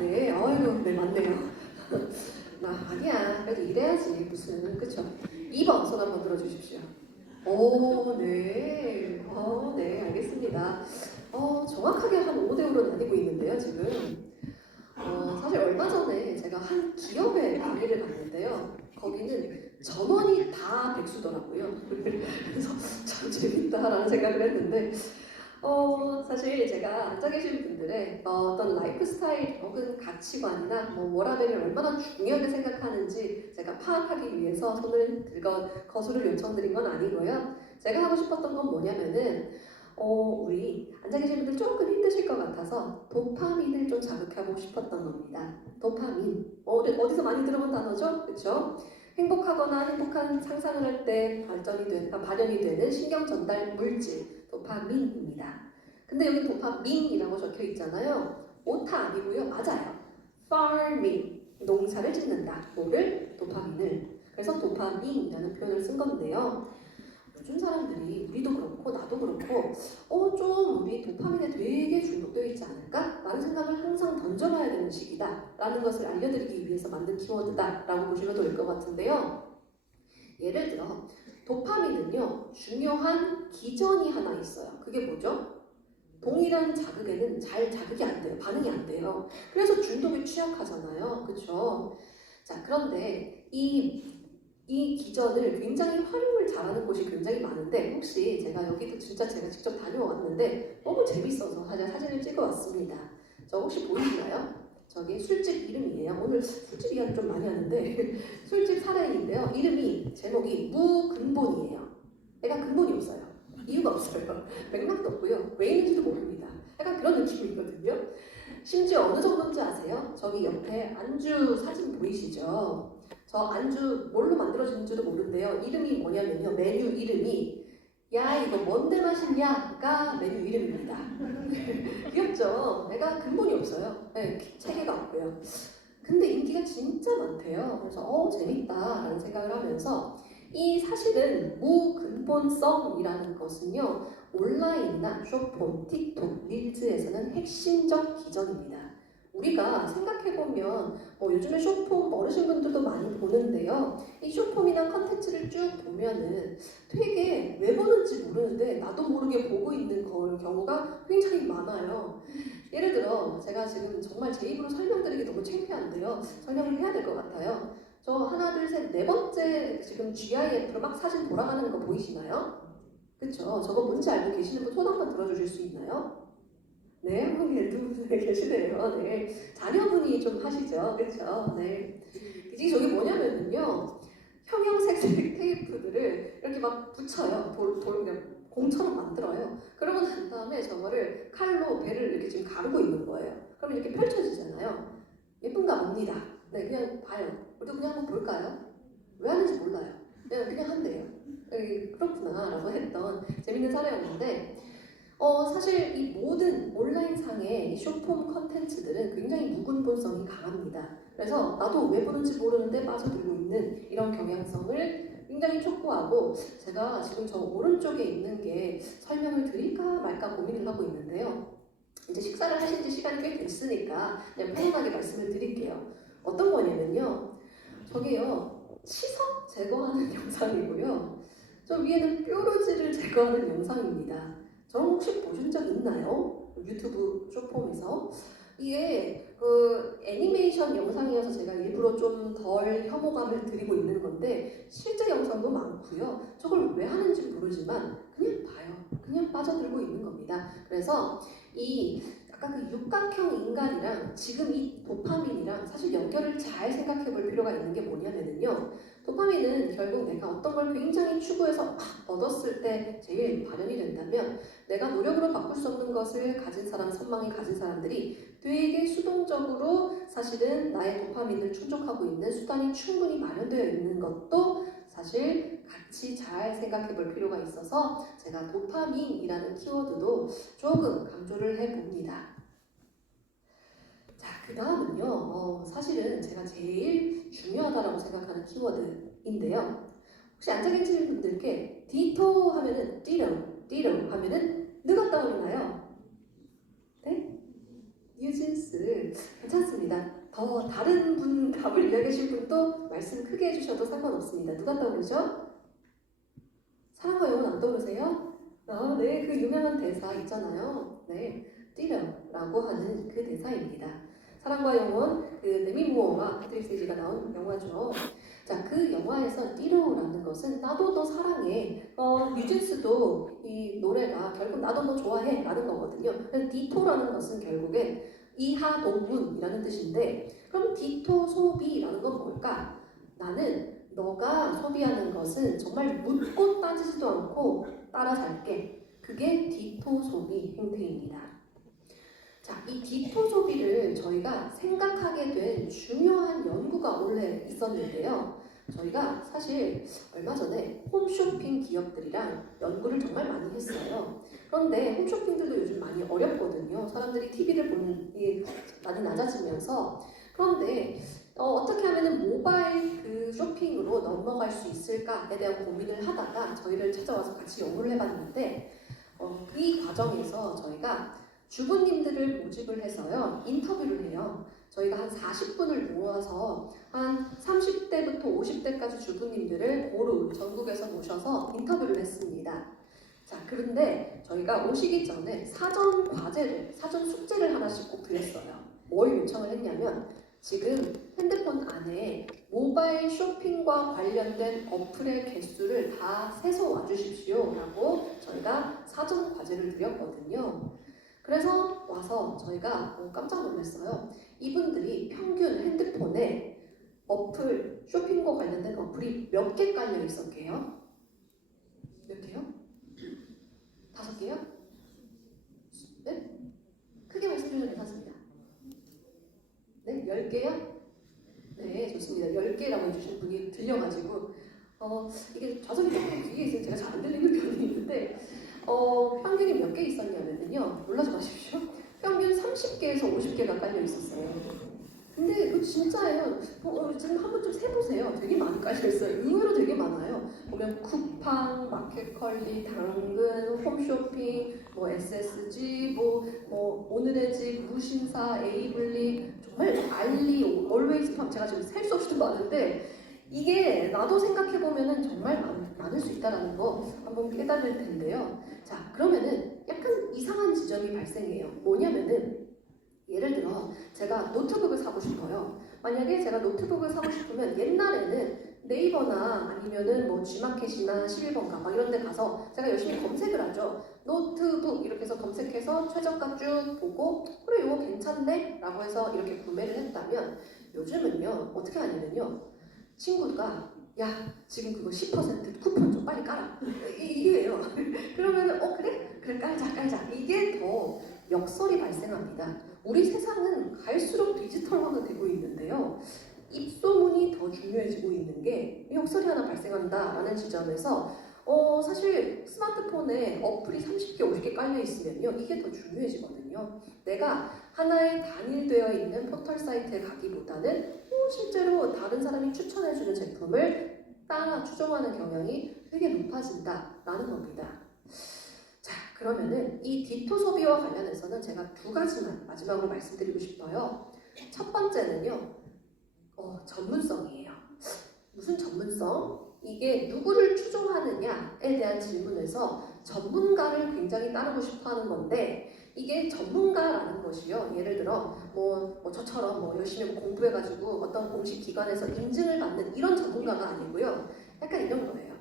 네, 아이고, 네, 맞네요. 아니야, 그래도 일해야지, 무슨, 그쵸? 2번 손 한번 들어주십시오. 네. 네, 알겠습니다. 정확하게 한 5대5로 나뉘고 있는데요, 지금. 사실 얼마 전에 제가 한 기업에 강의를 갔는데요. 거기는 전원이 다 백수더라고요. 그래서 참 재밌다라는 생각을 했는데, 사실 제가 앉아 계신 분들의 어떤 라이프 스타일 혹은 가치관이나 워라밸을 얼마나 중요하게 생각하는지 제가 파악하기 위해서 손을 거수를 요청드린 건 아니고요. 제가 하고 싶었던 건 뭐냐면은 우리 앉아 계신 분들 조금 힘드실 것 같아서 도파민을 좀 자극하고 싶었던 겁니다. 도파민. 어디서 많이 들어본 단어죠? 그렇죠? 행복하거나 행복한 상상을 할 때 발현이 되는 신경 전달 물질 도파민입니다. 근데 여기 도파민이라고 적혀 있잖아요. 오타 아니고요. 맞아요. farming 농사를 짓는다. 뭐를? 도파민을. 그래서 도파민이라는 표현을 쓴 건데요. 요즘 사람들이 우리도 그렇고 나도 그렇고 좀 우리 도파민에 되게 중독되어 있지 않을까? 라는 생각을 항상 던져봐야 되는 시기다 라는 것을 알려드리기 위해서 만든 키워드다 라고 보시면 될 것 같은데요. 예를 들어 도파민은요 중요한 기전이 하나 있어요. 그게 뭐죠? 동일한 자극에는 잘 자극이 안 돼요. 반응이 안 돼요. 그래서 중독에 취약하잖아요. 그렇죠? 자, 그런데 이 기전을 굉장히 활용을 잘하는 곳이 굉장히 많은데 혹시 제가 여기도 진짜 제가 직접 다녀왔는데 너무 재밌어서 사진을 찍어왔습니다. 저 혹시 보이시나요? 저기 술집 이름이에요. 오늘 술집 이야기 좀 많이 하는데 술집 사례인데요. 제목이 무근본이에요. 애가 근본이 없어요. 이유가 없어요. 맥락도 없고요. 왜 있는지도 모릅니다. 약간 그런 느낌이거든요. 심지어 어느 정도인지 아세요? 저기 옆에 안주 사진 보이시죠? 저 안주 뭘로 만들어진지도 모르는데요. 이름이 뭐냐면요. 메뉴 이름이 야 이거 뭔데 맛있냐가 메뉴 이름입니다. 귀엽죠? 내가 근본이 없어요. 네, 체계가 없고요. 근데 인기가 진짜 많대요. 그래서 재밌다라는 생각을 하면서 이 사실은 무근본성이라는 것은요. 온라인이나 쇼폼, 틱톡, 릴즈에서는 핵심적 기전입니다. 우리가 생각해보면 요즘에 쇼폼 어르신분들도 많이 보는데요. 이 쇼폼이나 컨텐츠를 쭉 보면은 되게 왜 보는지 모르는데 나도 모르게 보고 있는 경우가 굉장히 많아요. 예를 들어 제가 지금 정말 제 입으로 설명드리기 너무 창피한데요. 설명을 해야 될 것 같아요. 저 하나 둘 셋 네 번째 지금 GIF로 막 사진 돌아가는 거 보이시나요? 그쵸? 저거 뭔지 알고 계시는 분 손 한번 들어주실 수 있나요? 네, 한 분 계시네요. 네. 자녀분이 좀 하시죠. 그쵸? 네. 이게 저게 뭐냐면요. 형형색색 테이프들을 이렇게 막 붙여요. 그냥 공처럼 만들어요. 그러고 난 다음에 저거를 칼로 배를 이렇게 지금 가르고 있는 거예요. 그럼 이렇게 펼쳐지잖아요. 예쁜가 봅니다. 네, 그냥 봐요. 우리도 그냥 한번 볼까요? 왜 하는지 몰라요. 그냥 한대요. 그렇구나 라고 했던 재밌는 사례였는데 사실 이 모든 온라인상의 이 쇼폼 컨텐츠들은 굉장히 무근본성이 강합니다. 그래서 나도 왜 보는지 모르는데 빠져들고 있는 이런 경향성을 굉장히 촉구하고 제가 지금 저 오른쪽에 있는 게 설명을 드릴까 말까 고민을 하고 있는데요. 이제 식사를 하신 지 시간이 꽤 됐으니까 그냥 편안하게 말씀을 드릴게요. 어떤 거냐면요. 저게요. 치석 제거하는 영상이고요. 저 위에는 뾰루지를 제거하는 영상입니다. 저런 혹시 보신 적 있나요? 유튜브 쇼폼에서 이게 그 애니메이션 영상이어서 제가 일부러 좀 덜 혐오감을 드리고 있는 건데 실제 영상도 많고요. 저걸 왜 하는지 모르지만 그냥 봐요. 그냥 빠져들고 있는 겁니다. 그래서 이 아까 그 육각형 인간이랑 지금 이 도파민이랑 사실 연결을 잘 생각해 볼 필요가 있는 게 뭐냐면요. 도파민은 결국 내가 어떤 걸 굉장히 추구해서 막 얻었을 때 제일 발현이 된다면 내가 노력으로 바꿀 수 없는 것을 가진 사람, 선망이 가진 사람들이 되게 수동적으로 사실은 나의 도파민을 충족하고 있는 수단이 충분히 마련되어 있는 것도 사실 같이 잘 생각해 볼 필요가 있어서 제가 도파민이라는 키워드도 조금 강조를 해봅니다. 자, 그 다음은요. 사실은 제가 제일 중요하다고 생각하는 키워드인데요. 혹시 앉아 계신 분들께 디토 하면은 디로 하면은 누가 떠오르나요? 네? 뉴진스. 괜찮습니다. 더 다른 분 답을 이야기하실 분도 말씀 크게 해주셔도 상관없습니다. 누가 떠오르죠? 사랑과 영혼 안 떠오르세요? 아, 네, 그 유명한 대사 있잖아요. 네, 띠러라고 하는 그 대사입니다. 사랑과 영혼, 그 데미 무어와 패트릭 스웨이지가 나온 영화죠. 자, 그 영화에서 띠러라는 것은 나도 너 사랑해. 뉴진스도 이 노래가 결국 나도 너 좋아해 라는 거거든요. 그래서 디토라는 것은 결국엔 이하동분이라는 뜻인데, 그럼 디토 소비라는 건 뭘까? 나는 너가 소비하는 것은 정말 묻고 따지지도 않고 따라살게. 그게 디토 소비 행태입니다. 자, 이 디토 소비를 저희가 생각하게 된 중요한 연구가 원래 있었는데요. 저희가 사실 얼마 전에 홈쇼핑 기업들이랑 연구를 정말 많이 했어요. 그런데 홈쇼핑들도 요즘 많이 어렵거든요. 사람들이 TV를 보는 게 많이 낮아지면서. 그런데 어떻게 하면 모바일 그 쇼핑으로 넘어갈 수 있을까에 대한 고민을 하다가 저희를 찾아와서 같이 연구를 해봤는데 이 과정에서 저희가 주부님들을 모집을 해서요 인터뷰를 해요. 저희가 한 40분을 모아서 한 30대부터 50대까지 주부님들을 고루 전국에서 모셔서 인터뷰를 했습니다. 자, 그런데 저희가 오시기 전에 사전 과제를, 사전 숙제를 하나씩 꼭 드렸어요. 뭘 요청을 했냐면 지금 핸드폰 안에 모바일 쇼핑과 관련된 어플의 개수를 다 세서 와주십시오 라고 저희가 사전 과제를 드렸거든요. 그래서 와서 저희가 깜짝 놀랐어요. 이분들이 평균 핸드폰에 어플, 쇼핑과 관련된 어플이 몇 개 깔려 있었게요? 몇 개요? 5개요? 네? 크게 말씀드리면 괜찮습니다. 네? 10개요? 네, 좋습니다. 10개라고 해주신 분이 들려가지고 이게 좌석이 조금 뒤에 있어서 제가 잘 안 들리는 편이 있는데 평균이 몇 개 있었냐면요. 놀라지 마십시오. 평균 30개에서 50개가 깔려 있었어요. 근데 이거 진짜예요. 지금 한번 좀 세보세요. 되게 많이 깔려 있어요. 의외로 되게 많아요. 보면 쿠팡, 마켓컬리, 당근, 홈쇼핑, 뭐 SSG, 뭐 오늘의 집, 무신사, 에이블리, 정말 알리, 올웨이스팜 제가 지금 셀 수 없이 많은데 이게 나도 생각해보면은 정말 많을 수 있다는 거 한번 깨달을 텐데요. 자, 그러면은 약간 이상한 지점이 발생해요. 뭐냐면은 예를 들어 제가 노트북을 사고 싶어요. 만약에 제가 노트북을 사고 싶으면 옛날에는 네이버나 아니면은 뭐 G마켓이나 실버인가 막 이런 데 가서 제가 열심히 검색을 하죠. 노트북 이렇게 해서 검색해서 최저가 쭉 보고 그래 이거 괜찮네 라고 해서 이렇게 구매를 했다면 요즘은요 어떻게 하냐면요 친구가 야 지금 그거 10% 쿠폰 좀 빨리 깔아 이게요. 그러면은 그래? 그래 깔자 이게 더 역설이 발생합니다. 우리 세상은 갈수록 디지털화가 되고 있는데요. 입소문이 더 중요해지고 있는 게 역설이 하나 발생한다라는 지점에서 사실 스마트폰에 어플이 30개, 50개 깔려 있으면요. 이게 더 중요해지거든요. 내가 하나의 단일되어 있는 포털 사이트에 가기보다는 실제로 다른 사람이 추천해주는 제품을 따라 추종하는 경향이 되게 높아진다라는 겁니다. 자, 그러면은 이 디토 소비와 관련해서는 제가 2가지만 마지막으로 말씀드리고 싶어요. 첫 번째는요, 전문성이에요. 무슨 전문성? 이게 누구를 추종하느냐에 대한 질문에서 전문가를 굉장히 따르고 싶어 하는 건데 이게 전문가라는 것이요. 예를 들어 저처럼 열심히 공부해가지고 어떤 공식 기관에서 인증을 받는 이런 전문가가 아니고요. 약간 이런 거예요.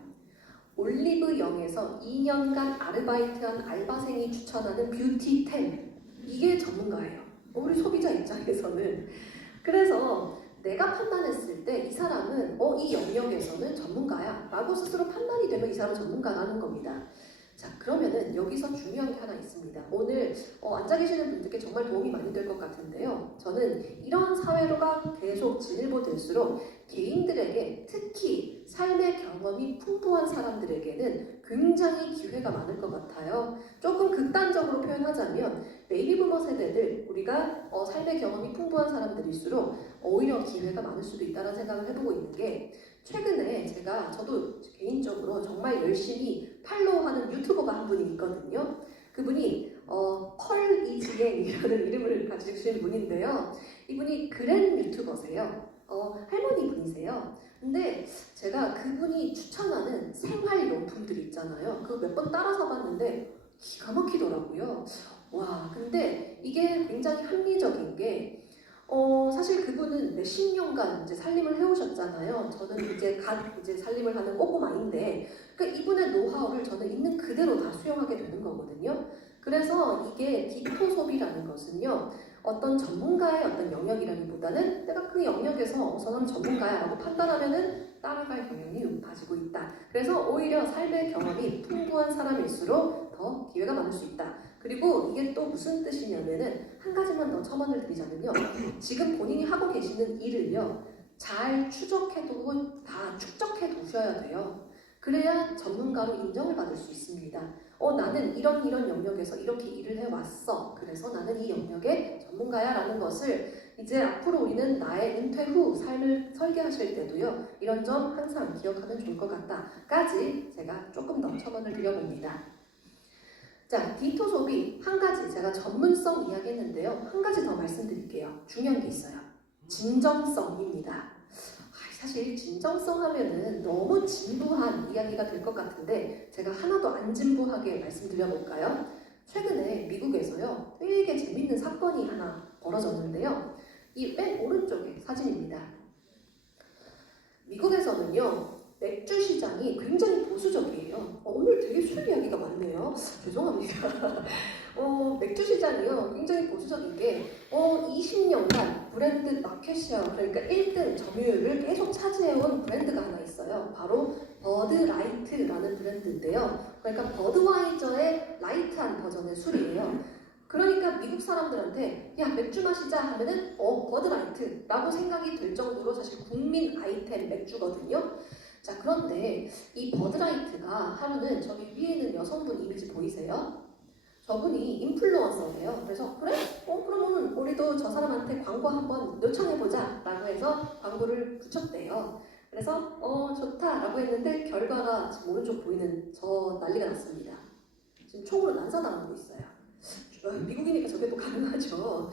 올리브 영에서 2년간 아르바이트한 알바생이 추천하는 뷰티템. 이게 전문가예요. 우리 소비자 입장에서는. 그래서 내가 판단했을 때 이 사람은 이 영역에서는 전문가야 라고 스스로 판단이 되면 이 사람은 전문가라는 겁니다. 자, 그러면은 여기서 중요한 게 하나 있습니다. 오늘 앉아 계시는 분들께 정말 도움이 많이 될 것 같은데요. 저는 이런 사회가 계속 진일보될수록 개인들에게, 특히 삶의 경험이 풍부한 사람들에게는 굉장히 기회가 많을 것 같아요. 조금 극단적으로 표현하자면 베이비부머 세대들, 우리가 삶의 경험이 풍부한 사람들일수록 오히려 기회가 많을 수도 있다는 생각을 해보고 있는 게, 최근에 저도 개인적으로 정말 열심히 팔로우하는 유튜버가 한 분이 있거든요. 그분이 펄이지엔이라는 이름을 가지신 분인데요. 이분이 그랜 유튜버세요. 할머니 분이세요. 근데 제가 그분이 추천하는 생활용품들 있잖아요. 그거 몇 번 따라서 봤는데 기가 막히더라고요. 와, 근데 이게 굉장히 합리적인 게 사실 그분은 몇십 년간 이제 살림을 해오셨잖아요. 저는 이제 살림을 하는 꼬꼬마인데, 그러니까 이분의 노하우를 저는 있는 그대로 다 수용하게 되는 거거든요. 그래서 이게 디토소비라는 것은요, 어떤 전문가의 어떤 영역이라기보다는 내가 그 영역에서 저는 전문가야라고 판단하면은 따라갈 경향이 가지고 있다. 그래서 오히려 삶의 경험이 풍부한 사람일수록 더 기회가 많을 수 있다. 그리고 이게 또 무슨 뜻이냐면은 한 가지만 더 첨언을 드리자면요. 지금 본인이 하고 계시는 일을요. 잘 추적해두고 다 축적해 두셔야 돼요. 그래야 전문가로 인정을 받을 수 있습니다. 나는 이런 영역에서 이렇게 일을 해왔어. 그래서 나는 이 영역의 전문가야 라는 것을 이제 앞으로 우리는 나의 은퇴 후 삶을 설계하실 때도요. 이런 점 항상 기억하면 좋을 것 같다까지 제가 조금 더 첨언을 드려봅니다. 자, 디토 소비 한 가지 제가 전문성 이야기했는데요. 한 가지 더 말씀드릴게요. 중요한 게 있어요. 진정성입니다. 사실 진정성 하면은 너무 진부한 이야기가 될 것 같은데 제가 하나도 안 진부하게 말씀드려볼까요? 최근에 미국에서요. 되게 재밌는 사건이 하나 벌어졌는데요. 이 맨 오른쪽에 사진입니다. 미국에서는요. 맥주 시장이 굉장히 보수적이에요. 오늘 되게 술 이야기가 많네요. 죄송합니다. 맥주 시장이요. 굉장히 보수적인 게 20년간 브랜드 마켓시어, 그러니까 1등 점유율을 계속 차지해온 브랜드가 하나 있어요. 바로 버드라이트라는 브랜드인데요. 그러니까 버드와이저의 라이트한 버전의 술이에요. 그러니까 미국 사람들한테 야 맥주 마시자 하면은 버드라이트라고 생각이 될 정도로 사실 국민 아이템 맥주거든요. 자, 그런데 이 버드라이트가 하루는 저기 위에 있는 여성분 이미지 보이세요? 저분이 인플루언서예요. 그래서 그래? 그러면 우리도 저 사람한테 광고 한번 요청해보자 라고 해서 광고를 붙였대요. 그래서 좋다 라고 했는데 결과가 지금 오른쪽 보이는 저 난리가 났습니다. 지금 총으로 난사당하고 있어요. 미국이니까 저게 또 가능하죠.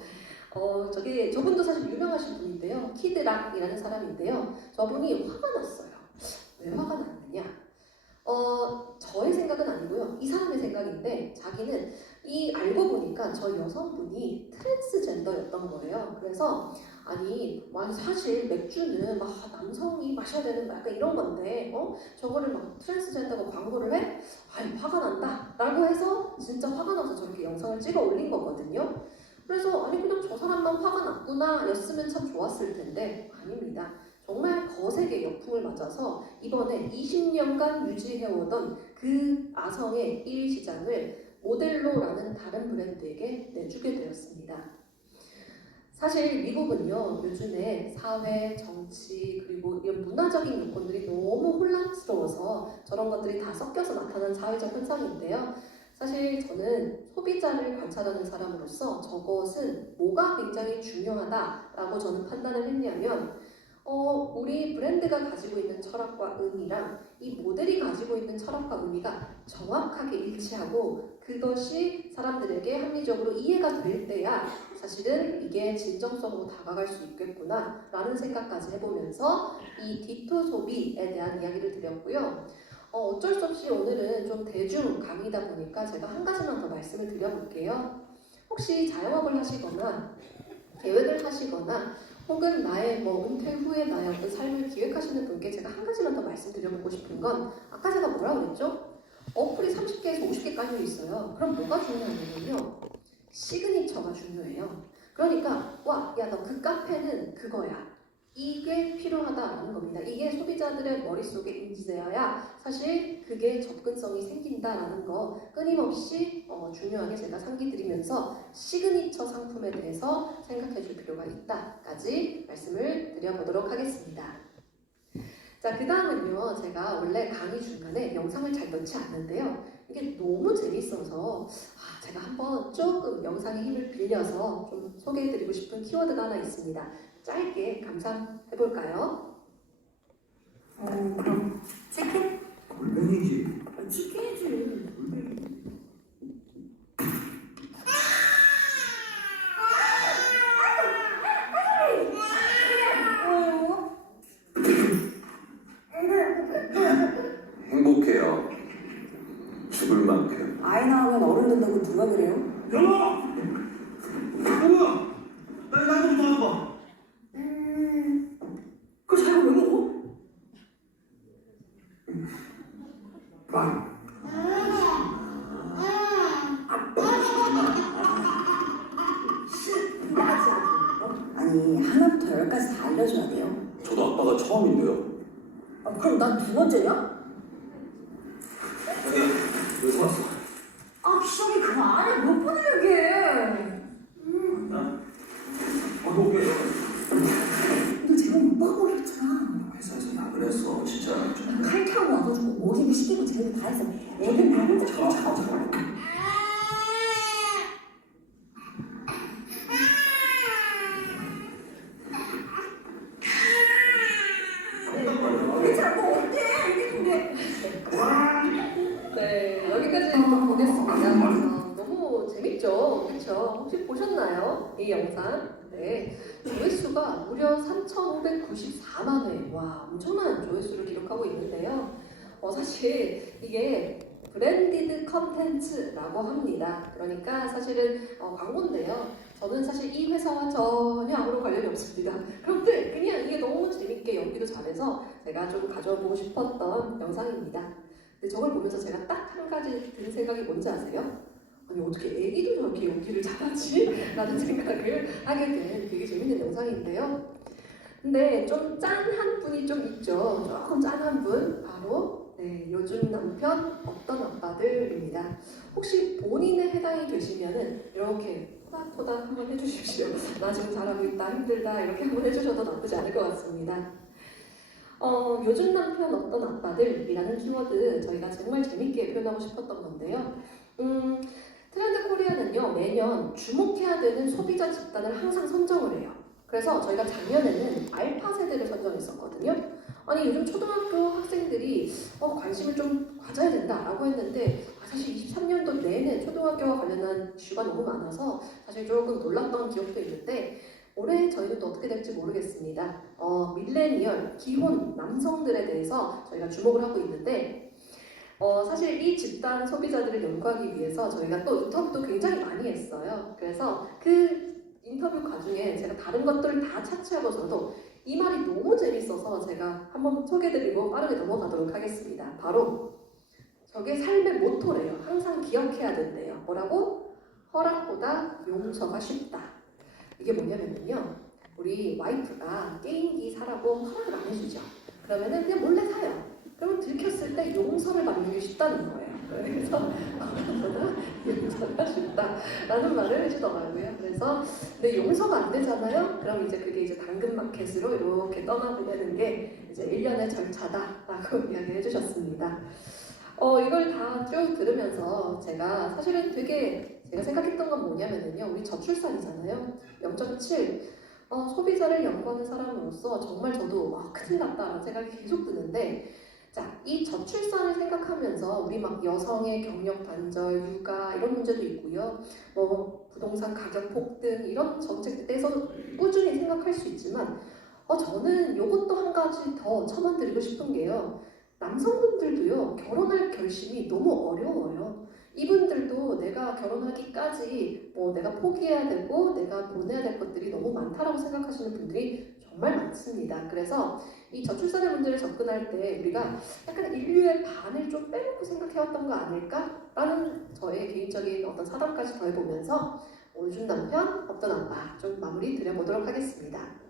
저분도 사실 유명하신 분인데요. 키드락이라는 사람인데요. 저분이 화가 났어요. 왜 화가 났느냐? 저의 생각은 아니고요. 이 사람의 생각인데 자기는 알고 보니까 저 여성분이 트랜스젠더였던 거예요. 그래서 사실 맥주는 남성이 마셔야 되는 약간 이런 건데 저거를 트랜스젠더가 광고를 해? 화가 난다 라고 해서 진짜 화가 나서 저렇게 영상을 찍어 올린 거거든요. 그래서 그냥 저 사람만 화가 났구나 였으면 참 좋았을 텐데 아닙니다. 정말 거세게 역풍을 맞아서 이번에 20년간 유지해오던 그 아성의 1위 시장을 모델로라는 다른 브랜드에게 내주게 되었습니다. 사실 미국은요, 요즘에 사회, 정치, 그리고 이런 문화적인 요건들이 너무 혼란스러워서 저런 것들이 다 섞여서 나타난 사회적 현상인데요. 사실 저는 소비자를 관찰하는 사람으로서 저것은 뭐가 굉장히 중요하다라고 저는 판단을 했냐면 우리 브랜드가 가지고 있는 철학과 의미랑 이 모델이 가지고 있는 철학과 의미가 정확하게 일치하고 그것이 사람들에게 합리적으로 이해가 될 때야 사실은 이게 진정성으로 다가갈 수 있겠구나 라는 생각까지 해보면서 이 디토 소비에 대한 이야기를 드렸고요. 어쩔 수 없이 오늘은 좀 대중 강의다 보니까 제가 한 가지만 더 말씀을 드려볼게요. 혹시 자영업을 하시거나 계획을 하시거나 혹은 나의 은퇴 후에 나의 어떤 삶을 기획하시는 분께 제가 한 가지만 더 말씀드려보고 싶은 건 아까 제가 뭐라고 그랬죠? 어플이 30개에서 50개 깔려 있어요. 그럼 뭐가 중요하냐면요. 시그니처가 중요해요. 그러니까 야 너 그 카페는 그거야. 이게 필요하다라는 겁니다. 이게 소비자들의 머릿속에 인지되어야 사실 그게 접근성이 생긴다라는 거 끊임없이 중요하게 제가 상기 드리면서 시그니처 상품에 대해서 생각해 줄 필요가 있다까지 말씀을 드려보도록 하겠습니다. 자, 그 다음은요. 제가 원래 강의 중간에 영상을 잘 넣지 않는데요. 이게 너무 재밌어서 제가 한번 조금 영상의 힘을 빌려서 좀 소개해드리고 싶은 키워드가 하나 있습니다. 짧게 감상해볼까요? 그럼 치킨? 골뱅이지. 치킨이지. 행복해요. 죽을 만큼. 아이 낳으면 어른 된다고 누가 그래요? 여보! 여보! 나 이거 좀 도와봐. 그걸 자기가 왜 먹어? 빵. 신나지 않아? 아니 하나부터 열까지 다 알려줘야 돼요. 저도 아빠가 처음인데요. 그럼 난 두 번째냐? 왜 사왔어? 시험이 그거 안 해. 몇 번을 얘기해. 어떻게? 너 지금 못 하고 그랬잖아. 회사에서 나를 했어. 진짜. 칼 타고 와가지고 모든 시키고 제대로 다 했어. 애들 나 혼자 잠깐만. 괜찮아. 뭐 어때? 이게 근데 네, 여기까지 보겠습니다. 너무 재밌죠? 그렇죠? 혹시 보셨나요? 이 영상? 네, 조회수가 무려 3,594만 회. 와, 엄청난 조회수를 기록하고 있는데요. 사실 이게 브랜디드 컨텐츠라고 합니다. 그러니까 사실은 광고인데요. 저는 사실 이 회사와 전혀 아무런 관련이 없습니다. 그런데 그냥 이게 너무 재밌게 연기도 잘해서 제가 좀 가져보고 싶었던 영상입니다. 근데 저걸 보면서 제가 딱 한 가지 든 생각이 뭔지 아세요? 아니 어떻게 애기도 저렇게 연기를 잘하지? 라는 생각을 하게 된 되게 재밌는 영상인데요. 근데 좀 짠한 분이 좀 있죠. 조금 짠한 분. 바로 요즘 남편 어떤 아빠들입니다. 혹시 본인에 해당이 되시면은 이렇게 토닥토닥 한번 해주십시오. 나 지금 잘하고 있다, 힘들다 이렇게 한번 해주셔도 나쁘지 않을 것 같습니다. 요즘 남편 어떤 아빠들이라는 키워드 저희가 정말 재밌게 표현하고 싶었던 건데요. 트렌드 코리아는요 매년 주목해야 되는 소비자 집단을 항상 선정을 해요. 그래서 저희가 작년에는 알파 세대를 선정했었거든요. 아니 요즘 초등학교 학생들이 관심을 좀 가져야 된다라고 했는데 사실 23년도 내내 초등학교와 관련한 이슈가 너무 많아서 사실 조금 놀랐던 기억도 있는데 올해 저희는 또 어떻게 될지 모르겠습니다. 밀레니얼, 기혼 남성들에 대해서 저희가 주목을 하고 있는데 사실 이 집단 소비자들을 연구하기 위해서 저희가 또 인터뷰도 굉장히 많이 했어요. 그래서 그 인터뷰 과정에 제가 다른 것들을 다 차치하고서도 이 말이 너무 재밌어서 제가 한번 소개해드리고 빠르게 넘어가도록 하겠습니다. 바로 저게 삶의 모토래요. 항상 기억해야 된대요. 뭐라고? 허락보다 용서가 쉽다. 이게 뭐냐면요. 우리 와이프가 게임기 사라고 허락을 안 해주죠. 그러면은 그냥 몰래 사요. 그러면 들켰을 때 용서를 받는 게 쉽다는 거예요. 그래서 허락보다 용서가 쉽다라는 말을 해주더라고요. 그래서 근데 용서가 안 되잖아요. 그럼 이제 그게 이제 당근마켓으로 이렇게 떠나보내는 게 이제 1년의 절차다라고 이야기를 해주셨습니다. 이걸 다 쭉 들으면서 제가 사실은 되게 제가 생각했던 건 뭐냐면요. 우리 저출산이잖아요. 0.7. 소비자를 연구하는 사람으로서 정말 저도 큰일 났다라는 생각이 계속 드는데 자, 이 저출산을 생각하면서 우리 막 여성의 경력 단절, 육아 이런 문제도 있고요. 부동산 가격 폭등 이런 정책에 대해서 꾸준히 생각할 수 있지만 저는 이것도 한 가지 더 첨언드리고 싶은 게요. 남성분들도요, 결혼할 결심이 너무 어려워요. 이분들도 내가 결혼하기까지 뭐 내가 포기해야 되고 내가 보내야 될 것들이 너무 많다라고 생각하시는 분들이 정말 많습니다. 그래서 이 저출산의 문제를 접근할 때 우리가 약간 인류의 반을 좀 빼놓고 생각해왔던 거 아닐까라는 저의 개인적인 어떤 사담까지 더해보면서 오준 남편 없던 아빠 좀 마무리 드려보도록 하겠습니다.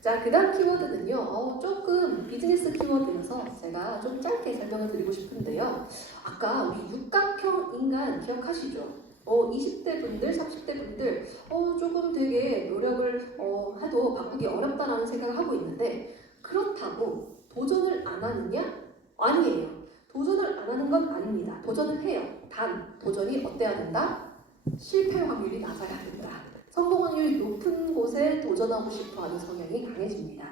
자, 그 다음 키워드는요, 조금 비즈니스 키워드여서 제가 좀 짧게 설명을 드리고 싶은데요. 아까 우리 육각형 인간 기억하시죠? 20대 분들, 30대 분들, 조금 되게 노력을 해도 바꾸기 어렵다라는 생각을 하고 있는데, 그렇다고 도전을 안 하느냐? 아니에요. 도전을 안 하는 건 아닙니다. 도전을 해요. 단, 도전이 어때야 된다? 실패 확률이 낮아야 된다. 성공 확률이 높은 곳에 도전하고 싶어하는 성향이 강해집니다.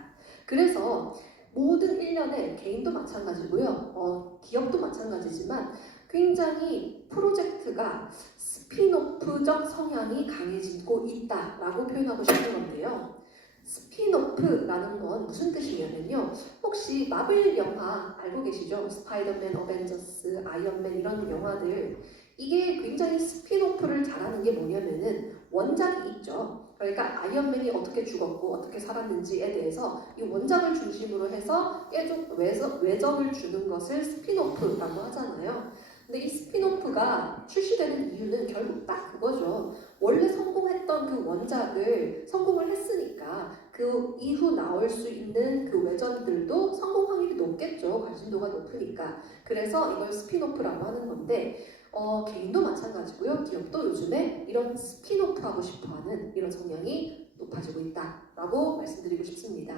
그래서 모든 일련의 개인도 마찬가지고요. 기업도 마찬가지지만 굉장히 프로젝트가 스핀오프적 성향이 강해지고 있다라고 표현하고 싶은 건데요. 스핀오프라는 건 무슨 뜻이냐면요. 혹시 마블 영화 알고 계시죠? 스파이더맨, 어벤져스, 아이언맨 이런 영화들 이게 굉장히 스핀오프를 잘하는 게 뭐냐면은 원작이 있죠. 그러니까 아이언맨이 어떻게 죽었고 어떻게 살았는지에 대해서 이 원작을 중심으로 해서 계속 외점을 주는 것을 스핀오프라고 하잖아요. 근데 이 스핀오프가 출시되는 이유는 결국 딱 그거죠. 원래 성공했던 그 원작을 성공을 했으니까 그 이후 나올 수 있는 그 외전들도 성공 확률이 높겠죠. 관심도가 높으니까. 그래서 이걸 스핀오프라고 하는 건데 개인도 마찬가지고요. 기업도 요즘에 이런 스핀오프 하고 싶어하는 이런 성향이 높아지고 있다라고 말씀드리고 싶습니다.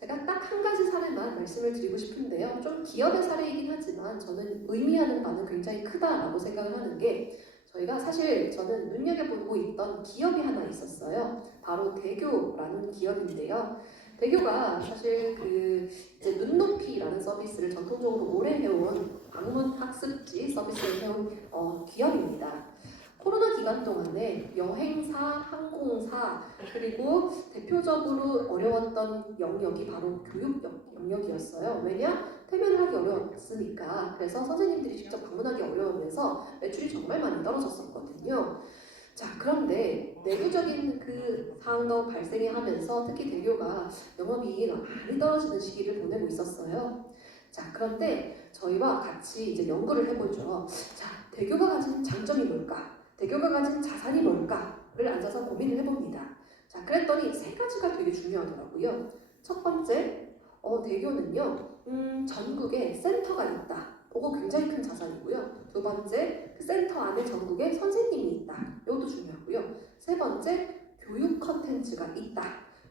제가 딱 한 가지 사례만 말씀을 드리고 싶은데요. 좀 기업의 사례이긴 하지만 저는 의미하는 바는 굉장히 크다라고 생각을 하는 게 저희가 사실 저는 눈여겨보고 있던 기업이 하나 있었어요. 바로 대교라는 기업인데요. 대교가 사실 이제 눈높이라는 서비스를 전통적으로 오래 해온 방문 학습지 서비스를 해온 기업입니다. 코로나 기간 동안에 여행사, 항공사 그리고 대표적으로 어려웠던 영역이 바로 교육 영역이었어요. 왜냐? 대면을 하기 어려웠으니까. 그래서 선생님들이 직접 방문하기 어려우면서 매출이 정말 많이 떨어졌었거든요. 자, 그런데 내부적인 그 상황도 발생이 하면서 특히 대교가 영업이익이 많이 떨어지는 시기를 보내고 있었어요. 자, 그런데 저희와 같이 이제 연구를 해보죠. 자, 대교가 가진 장점이 뭘까? 대교가 가진 자산이 뭘까를 앉아서 고민을 해봅니다. 자, 그랬더니 세 가지가 되게 중요하더라고요. 첫 번째, 대교는요, 전국에 센터가 있다. 그거 굉장히 큰 자산이고요. 두 번째, 그 센터 안에 전국에 선생님이 있다. 이것도 중요하고요. 세 번째, 교육 컨텐츠가 있다.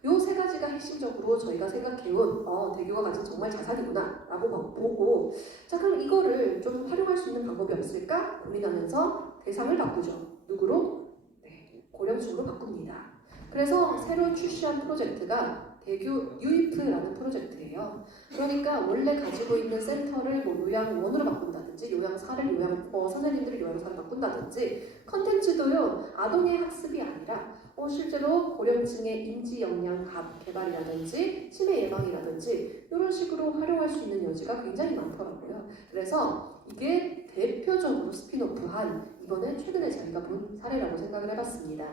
요 세 가지가 핵심적으로 저희가 생각해온 대교가 가진 정말 자산이구나 라고 보고, 자, 그럼 이거를 좀 활용할 수 있는 방법이 없을까 고민하면서 대상을 바꾸죠. 누구로? 네, 고령층으로 바꿉니다. 그래서 새로 출시한 프로젝트가 대교 UIF라는 프로젝트예요. 그러니까 원래 가지고 있는 센터를 뭐 요양원으로 바꾼다든지 요양사를 선생님들을 요양사로 바꾼다든지 컨텐츠도요 아동의 학습이 아니라 실제로 고령층의 인지 역량 개발이라든지 치매 예방이라든지 이런 식으로 활용할 수 있는 여지가 굉장히 많더라고요. 그래서 이게 대표적으로 스핀오프한 이번에 최근에 저희가 본 사례라고 생각을 해봤습니다.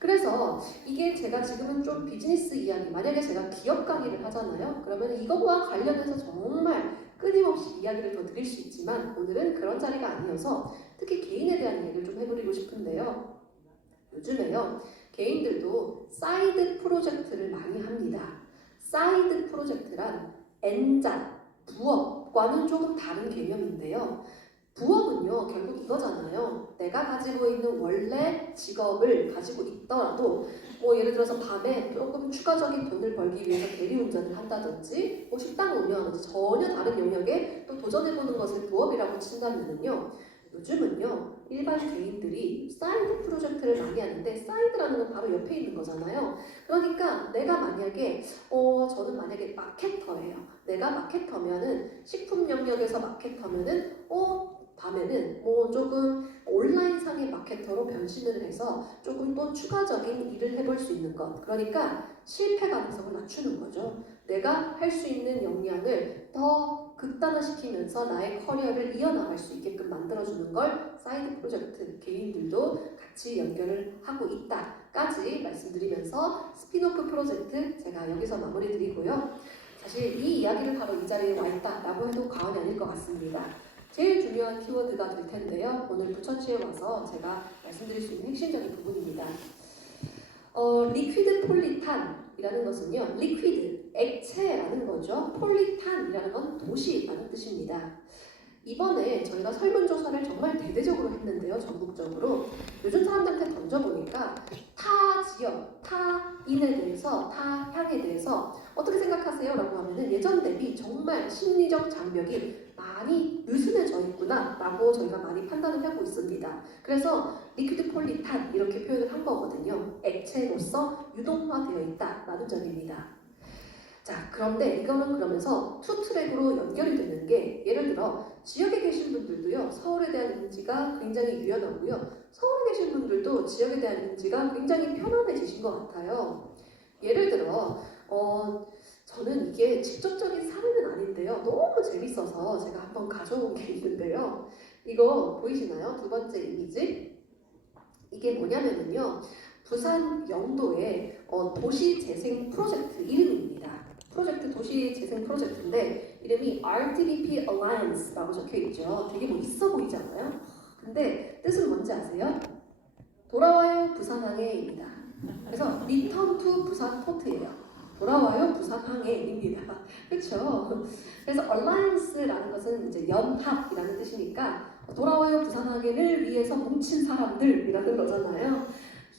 그래서 이게 제가 지금은 좀 비즈니스 이야기, 만약에 제가 기업 강의를 하잖아요. 그러면 이것과 관련해서 정말 끊임없이 이야기를 더 드릴 수 있지만 오늘은 그런 자리가 아니어서 특히 개인에 대한 얘기를 좀 해드리고 싶은데요. 요즘에요. 개인들도 사이드 프로젝트를 많이 합니다. 사이드 프로젝트란 N자, 부업과는 조금 다른 개념인데요. 부업은요, 결국 이거잖아요. 내가 가지고 있는 원래 직업을 가지고 있더라도 예를 들어서 밤에 조금 추가적인 돈을 벌기 위해서 대리운전을 한다든지 식당을 운영하든지 전혀 다른 영역에 또 도전해보는 것을 부업이라고 친다면요. 요즘은요, 일반 개인들이 사이드 프로젝트를 많이 하는데 사이드라는 건 바로 옆에 있는 거잖아요. 그러니까 내가 만약에 저는 만약에 마케터예요. 내가 마케터면은 식품 영역에서 마케터면은 밤에는 조금 온라인상의 마케터로 변신을 해서 조금 또 추가적인 일을 해볼 수 있는 것. 그러니까 실패 가능성을 낮추는 거죠. 내가 할 수 있는 역량을 더 극단화시키면서 나의 커리어를 이어나갈 수 있게끔 만들어주는 걸 사이드 프로젝트 개인들도 같이 연결을 하고 있다까지 말씀드리면서 스피노프 프로젝트 제가 여기서 마무리 드리고요. 사실 이 이야기를 바로 이 자리에 와 있다라고 해도 과언이 아닐 것 같습니다. 제일 중요한 키워드가 될 텐데요. 오늘 부천시에 와서 제가 말씀드릴 수 있는 핵심적인 부분입니다. 리퀴드 폴리탄이라는 것은요, 리퀴드, 액체라는 거죠. 폴리탄이라는 건 도시라는 뜻입니다. 이번에 저희가 설문조사를 정말 대대적으로 했는데요, 전국적으로. 요즘 사람들한테 던져보니까 타 지역, 타인에 대해서, 타 향에 대해서 어떻게 생각하세요? 라고 하면은 예전 대비 정말 심리적 장벽이 많이 느슨해져 있구나 라고 저희가 많이 판단을 하고 있습니다. 그래서 리퀴드 폴리탄 이렇게 표현을 한 거거든요. 액체로서 유동화되어 있다라는 점입니다. 자, 그런데 이거는 그러면서 투 트랙으로 연결이 되는 게 예를 들어 지역에 계신 분들도요, 서울에 대한 인지가 굉장히 유연하고요, 서울에 계신 분들도 지역에 대한 인지가 굉장히 편안해지신 것 같아요. 예를 들어 저는 이게 직접적인 사례는 아닌데요, 너무 재밌어서 제가 한번 가져온 게 있는데요. 이거 보이시나요? 두 번째 이미지. 이게 뭐냐면요, 부산 영도의 도시재생 프로젝트 이름입니다. 프로젝트 도시재생 프로젝트인데 이름이 RTBP Alliance라고 적혀있죠. 되게 뭐 있어 보이지 않아요? 근데 뜻은 뭔지 아세요? 돌아와요 부산항해입니다. 그래서 Return to 부산 포트예요. 돌아와요 부산항해입니다. 그렇죠? 그래서 Alliance라는 것은 이제 연합이라는 뜻이니까 돌아와요 부산항해를 위해서 뭉친 사람들이라는 거잖아요.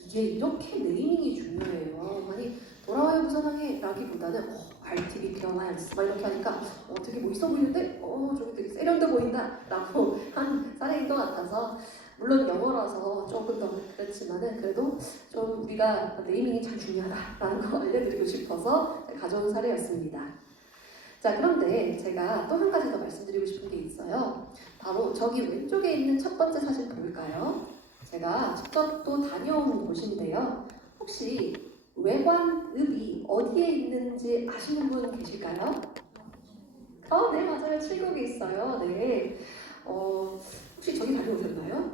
이게 이렇게 네이밍이 중요해요. 아니 돌아와요 부산항해라기보다는 RTBP Alliance 막 이렇게 하니까 되게 뭐 있어 보이는데 저기 되게 세련돼 보인다 라고 한 사례인 것 같아서, 물론 영어라서 조금 더 그렇지만은 그래도 좀 우리가 네이밍이 참 중요하다라는 거 알려드리고 싶어서 가져온 사례였습니다. 자, 그런데 제가 또 한 가지 더 말씀드리고 싶은 게 있어요. 바로 저기 왼쪽에 있는 첫 번째 사진 볼까요? 제가 직접 또 다녀온 곳인데요. 혹시 외관읍이 어디에 있는지 아시는 분 계실까요? 네, 맞아요. 칠곡에 있어요. 네. 혹시 저기 다녀오셨나요?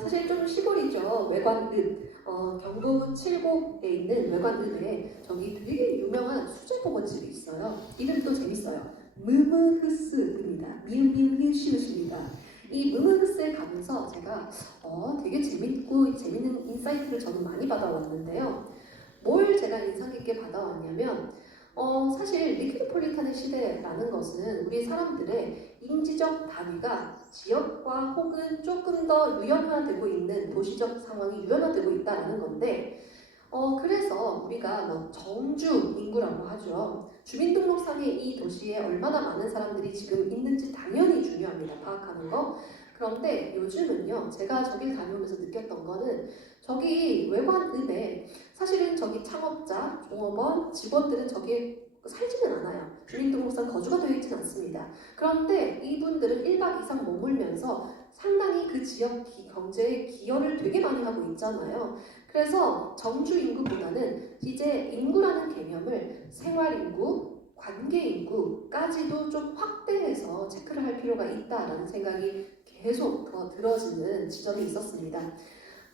사실 좀 시골이죠. 외관읍. 경북 칠곡에 있는 외관읍에 저기 되게 유명한 수제버거집이 있어요. 이름도 재밌어요. 무무흐스입니다. 미음시읒입니다. 이 무무흐스에 가면서 제가 되게 재밌고 재밌는 인사이트를 저는 많이 받아왔는데요. 뭘 제가 인상 깊게 받아왔냐면 사실 리퀴드폴리탄의 시대라는 것은 우리 사람들의 인지적 단위가 지역과 혹은 조금 더 유연화되고 있는 도시적 상황이 유연화되고 있다는 건데, 그래서 우리가 뭐 정주 인구라고 하죠. 주민등록상에 이 도시에 얼마나 많은 사람들이 지금 있는지 당연히 중요합니다. 파악하는 거. 그런데 요즘은요, 제가 저길 다녀오면서 느꼈던 거는 저기 외관읍에 사실은 저기 창업자, 종업원, 직원들은 저기에 살지는 않아요. 주민등록상 거주가 되어 있지는 않습니다. 그런데 이분들은 1박 이상 머물면서 상당히 그 지역 경제에 기여를 되게 많이 하고 있잖아요. 그래서 정주 인구보다는 이제 인구라는 개념을 생활인구, 관계인구까지도 좀 확대해서 체크를 할 필요가 있다라는 생각이 계속 더 들어지는 지점이 있었습니다.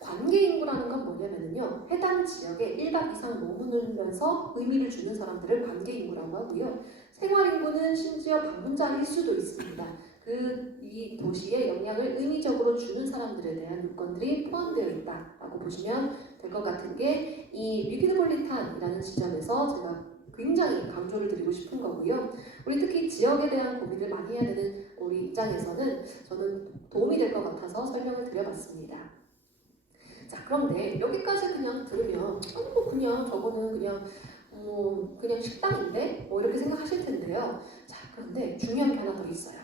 관계인구라는 건 뭐냐면요, 해당 지역에 1박 이상 머무르면서 의미를 주는 사람들을 관계인구라고 하고요. 생활인구는 심지어 방문자일 수도 있습니다. 이 도시에 영향을 의미적으로 주는 사람들에 대한 요건들이 포함되어 있다라고 보시면 될 것 같은 게 이 리퀴드폴리탄이라는 지점에서 제가 굉장히 강조를 드리고 싶은 거고요. 우리 특히 지역에 대한 고민을 많이 해야 되는 우리 입장에서는 저는 도움이 될 것 같아서 설명을 드려봤습니다. 자, 그런데 여기까지 그냥 들으면 그냥 저거는 그냥 식당인데 이렇게 생각하실 텐데요. 자, 그런데 중요한 게 하나 더 있어요.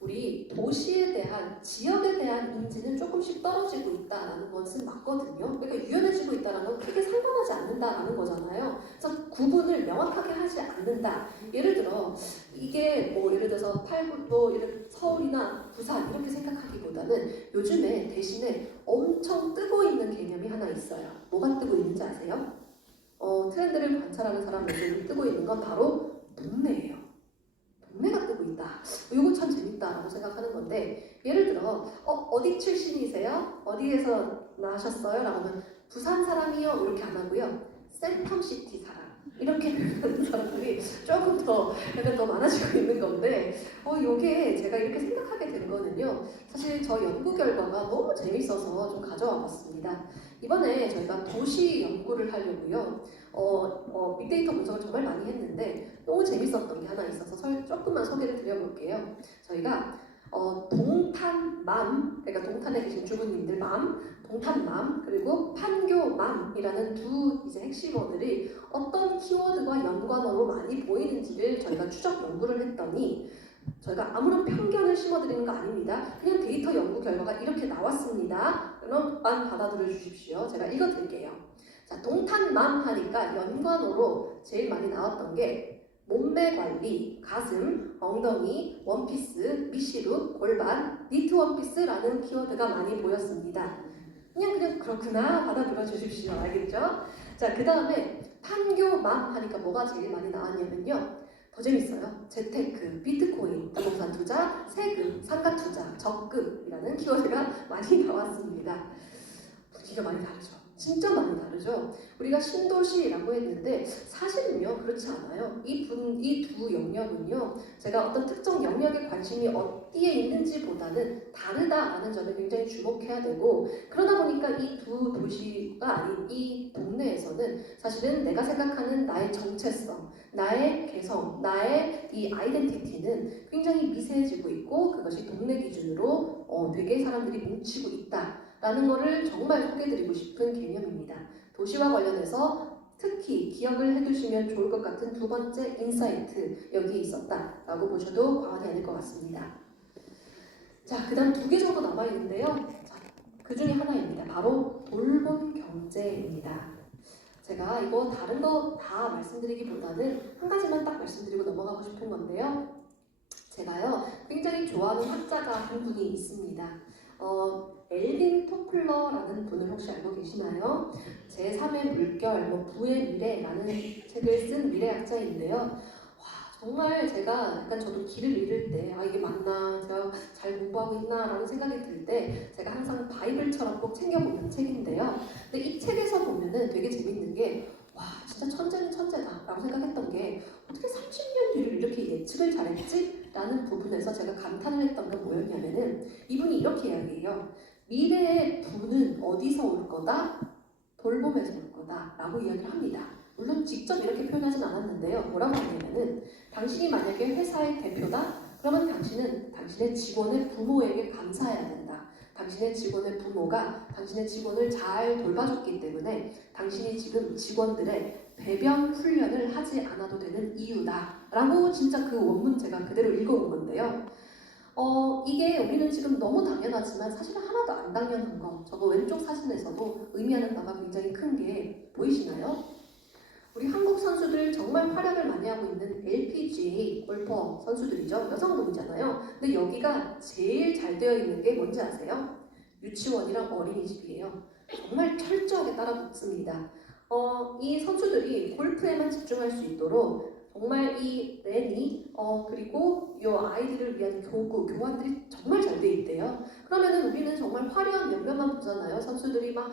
우리 도시에 대한, 지역에 대한 인지는 조금씩 떨어지고 있다는 것은 맞거든요. 그러니까 유연해지고 있다는 건 크게 상관하지 않는다는 거잖아요. 그래서 구분을 명확하게 하지 않는다. 예를 들어 이게 예를 들어서 서울이나 부산 이렇게 생각하기보다는 요즘에 대신에 엄청 뜨고 있는 개념이 하나 있어요. 뭐가 뜨고 있는지 아세요? 트렌드를 관찰하는 사람 모습이 뜨고 있는 건 바로 동네예요. 동네가 뜨고 있다. 이거 참 재밌다라고 생각하는 건데 예를 들어 어디 출신이세요? 어디에서 나셨어요? 라고 하면 부산 사람이요 이렇게 안 하고요. 센텀시티 사람 이렇게 표현하는 사람들이 조금 더 약간 더 많아지고 있는 건데 이게 제가 이렇게 생각하게 된 거는요. 사실 저 연구 결과가 너무 재밌어서 좀 가져와 봤습니다. 이번에 저희가 도시 연구를 하려고요. 빅데이터 분석을 정말 많이 했는데 너무 재밌었던 게 하나 있어서 조금만 소개를 드려볼게요. 저희가 동탄맘, 그러니까 동탄에 계신 주부님들 맘, 동탄맘 그리고 판교맘이라는 두 이제 핵심어들이 어떤 키워드와 연관어로 많이 보이는지를 저희가 추적 연구를 했더니 저희가 아무런 편견을 심어드리는 거 아닙니다. 그냥 데이터 연구 결과가 이렇게 나왔습니다. 그럼 받아들여 주십시오. 제가 읽어드릴게요. 자, 동탄맘 하니까 연관어로 제일 많이 나왔던 게 몸매 관리, 가슴, 엉덩이, 원피스, 미시룩, 골반, 니트 원피스라는 키워드가 많이 보였습니다. 그냥 그렇구나 받아들여 주십시오. 알겠죠? 자, 그 다음에 판교맘 하니까 뭐가 제일 많이 나왔냐면요. 더 재밌어요. 재테크, 비트코인, 부동산 투자, 세금, 상가 투자, 적금이라는 키워드가 많이 나왔습니다. 분위기가 많이 다르죠. 진짜 많이 다르죠. 우리가 신도시라고 했는데 사실은요 그렇지 않아요. 이 두 영역은요 제가 어떤 특정 영역에 관심이 어디에 있는지보다는 다르다라는 점에 굉장히 주목해야 되고 그러다 보니까 이 두 도시가 아닌 이 동네에서는 사실은 내가 생각하는 나의 정체성, 나의 개성, 나의 이 아이덴티티는 굉장히 미세해지고 있고 그것이 동네 기준으로 되게 사람들이 뭉치고 있다. 라는 거를 정말 소개해드리고 싶은 개념입니다. 도시와 관련해서 특히 기억을 해두시면 좋을 것 같은 두 번째 인사이트 여기에 있었다라고 보셔도 과언이 아닐 것 같습니다. 자, 그 다음 2개 정도 남아있는데요. 자, 그 중에 하나입니다. 바로 돌봄 경제입니다. 제가 이거 다른 거 다 말씀드리기보다는 한 가지만 딱 말씀드리고 넘어가고 싶은 건데요. 제가요 굉장히 좋아하는 학자가 한 분이 있습니다. 엘빈 토플러라는 분을 혹시 알고 계시나요? 제3의 물결, 부의 미래라는 책을 쓴 미래학자인데요. 와, 정말 제가 약간 저도 길을 잃을 때 이게 맞나, 제가 잘 공부하고 있나 라는 생각이 들 때 제가 항상 바이블처럼 꼭 챙겨보는 책인데요. 근데 이 책에서 보면은 되게 재밌는 게 와, 진짜 천재는 천재다 라고 생각했던 게 어떻게 30년 뒤를 이렇게 예측을 잘했지? 라는 부분에서 제가 감탄을 했던 건 뭐였냐면은 이분이 이렇게 이야기해요. 미래의 부는 어디서 올 거다? 돌봄에서 올 거다 라고 이야기를 합니다. 물론 직접 이렇게 표현하진 않았는데요. 뭐라고 하냐면은 당신이 만약에 회사의 대표다? 그러면 당신은 당신의 직원의 부모에게 감사해야 된다. 당신의 직원의 부모가 당신의 직원을 잘 돌봐줬기 때문에 당신이 지금 직원들의 배변 훈련을 하지 않아도 되는 이유다 라고 진짜 그 원문 제가 그대로 읽어온 건데요. 이게 우리는 지금 너무 당연하지만 사실은 하나도 안 당연한 거 저거 왼쪽 사진에서도 의미하는 바가 굉장히 큰 게 보이시나요? 우리 한국 선수들 정말 활약을 많이 하고 있는 LPGA 골퍼 선수들이죠. 여성분이잖아요. 근데 여기가 제일 잘 되어 있는 게 뭔지 아세요? 유치원이랑 어린이집이에요. 정말 철저하게 따라붙습니다. 이 선수들이 골프에만 집중할 수 있도록 정말 이 랜이 그리고 이 아이들을 위한 교환들이 정말 잘 돼 있대요. 그러면은 우리는 정말 화려한 면면만 보잖아요. 선수들이 막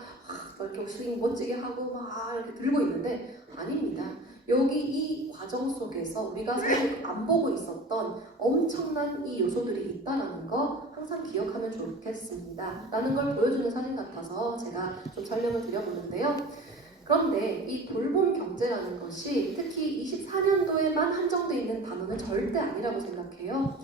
이렇게 스윙 멋지게 하고 막 이렇게 들고 있는데 아닙니다. 여기 이 과정 속에서 우리가 사실 안 보고 있었던 엄청난 이 요소들이 있다는 거 항상 기억하면 좋겠습니다. 라는 걸 보여주는 사진 같아서 제가 좀 설명을 드려보는데요. 그런데 이 돌봄 경제라는 것이 특히 24년도에만 한정되어 있는 단어는 절대 아니라고 생각해요.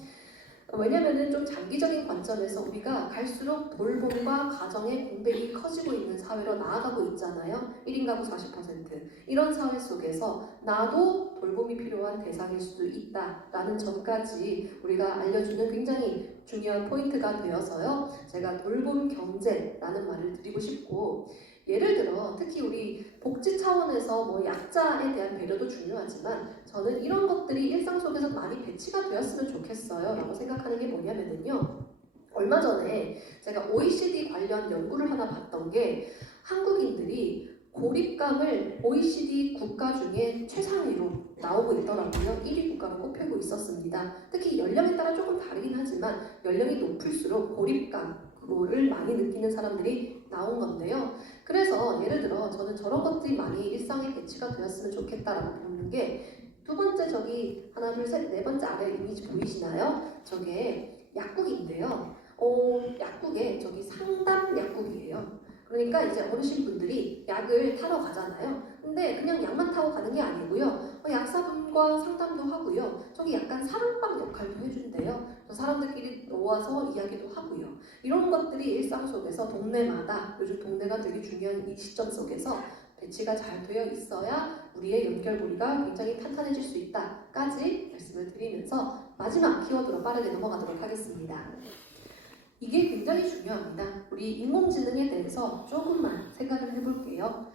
왜냐면은 좀 장기적인 관점에서 우리가 갈수록 돌봄과 가정의 공백이 커지고 있는 사회로 나아가고 있잖아요. 1인 가구 40%. 이런 사회 속에서 나도 돌봄이 필요한 대상일 수도 있다라는 점까지 우리가 알려주는 굉장히 중요한 포인트가 되어서요. 제가 돌봄 경제라는 말을 드리고 싶고 예를 들어 특히 우리 복지 차원에서 약자에 대한 배려도 중요하지만 저는 이런 것들이 일상 속에서 많이 배치가 되었으면 좋겠어요 라고 생각하는 게 뭐냐면요 얼마 전에 제가 OECD 관련 연구를 하나 봤던 게 한국인들이 고립감을 OECD 국가 중에 최상위로 나오고 있더라고요. 1위 국가로 꼽히고 있었습니다. 특히 연령에 따라 조금 다르긴 하지만 연령이 높을수록 고립감을 많이 느끼는 사람들이 나온 건데요. 그래서 예를 들어 저는 저런 것들이 많이 일상에 배치가 되었으면 좋겠다라고 보는 게 두 번째 저기 하나 둘 셋 네 번째 아래 이미지 보이시나요? 저게 약국인데요. 약국에 저기 상담 약국이에요. 그러니까 이제 어르신분들이 약을 타러 가잖아요. 근데 그냥 약만 타고 가는 게 아니고요. 약사분과 상담도 하고요. 저기 약간 사랑방 역할도 해준대요. 사람들끼리 모아서 이야기도 하고요. 이런 것들이 일상 속에서 동네마다 요즘 동네가 되게 중요한 이 시점 속에서 배치가 잘 되어 있어야 우리의 연결고리가 굉장히 탄탄해질 수 있다까지 말씀을 드리면서 마지막 키워드로 빠르게 넘어가도록 하겠습니다. 이게 굉장히 중요합니다. 우리 인공지능에 대해서 조금만 생각을 해볼게요.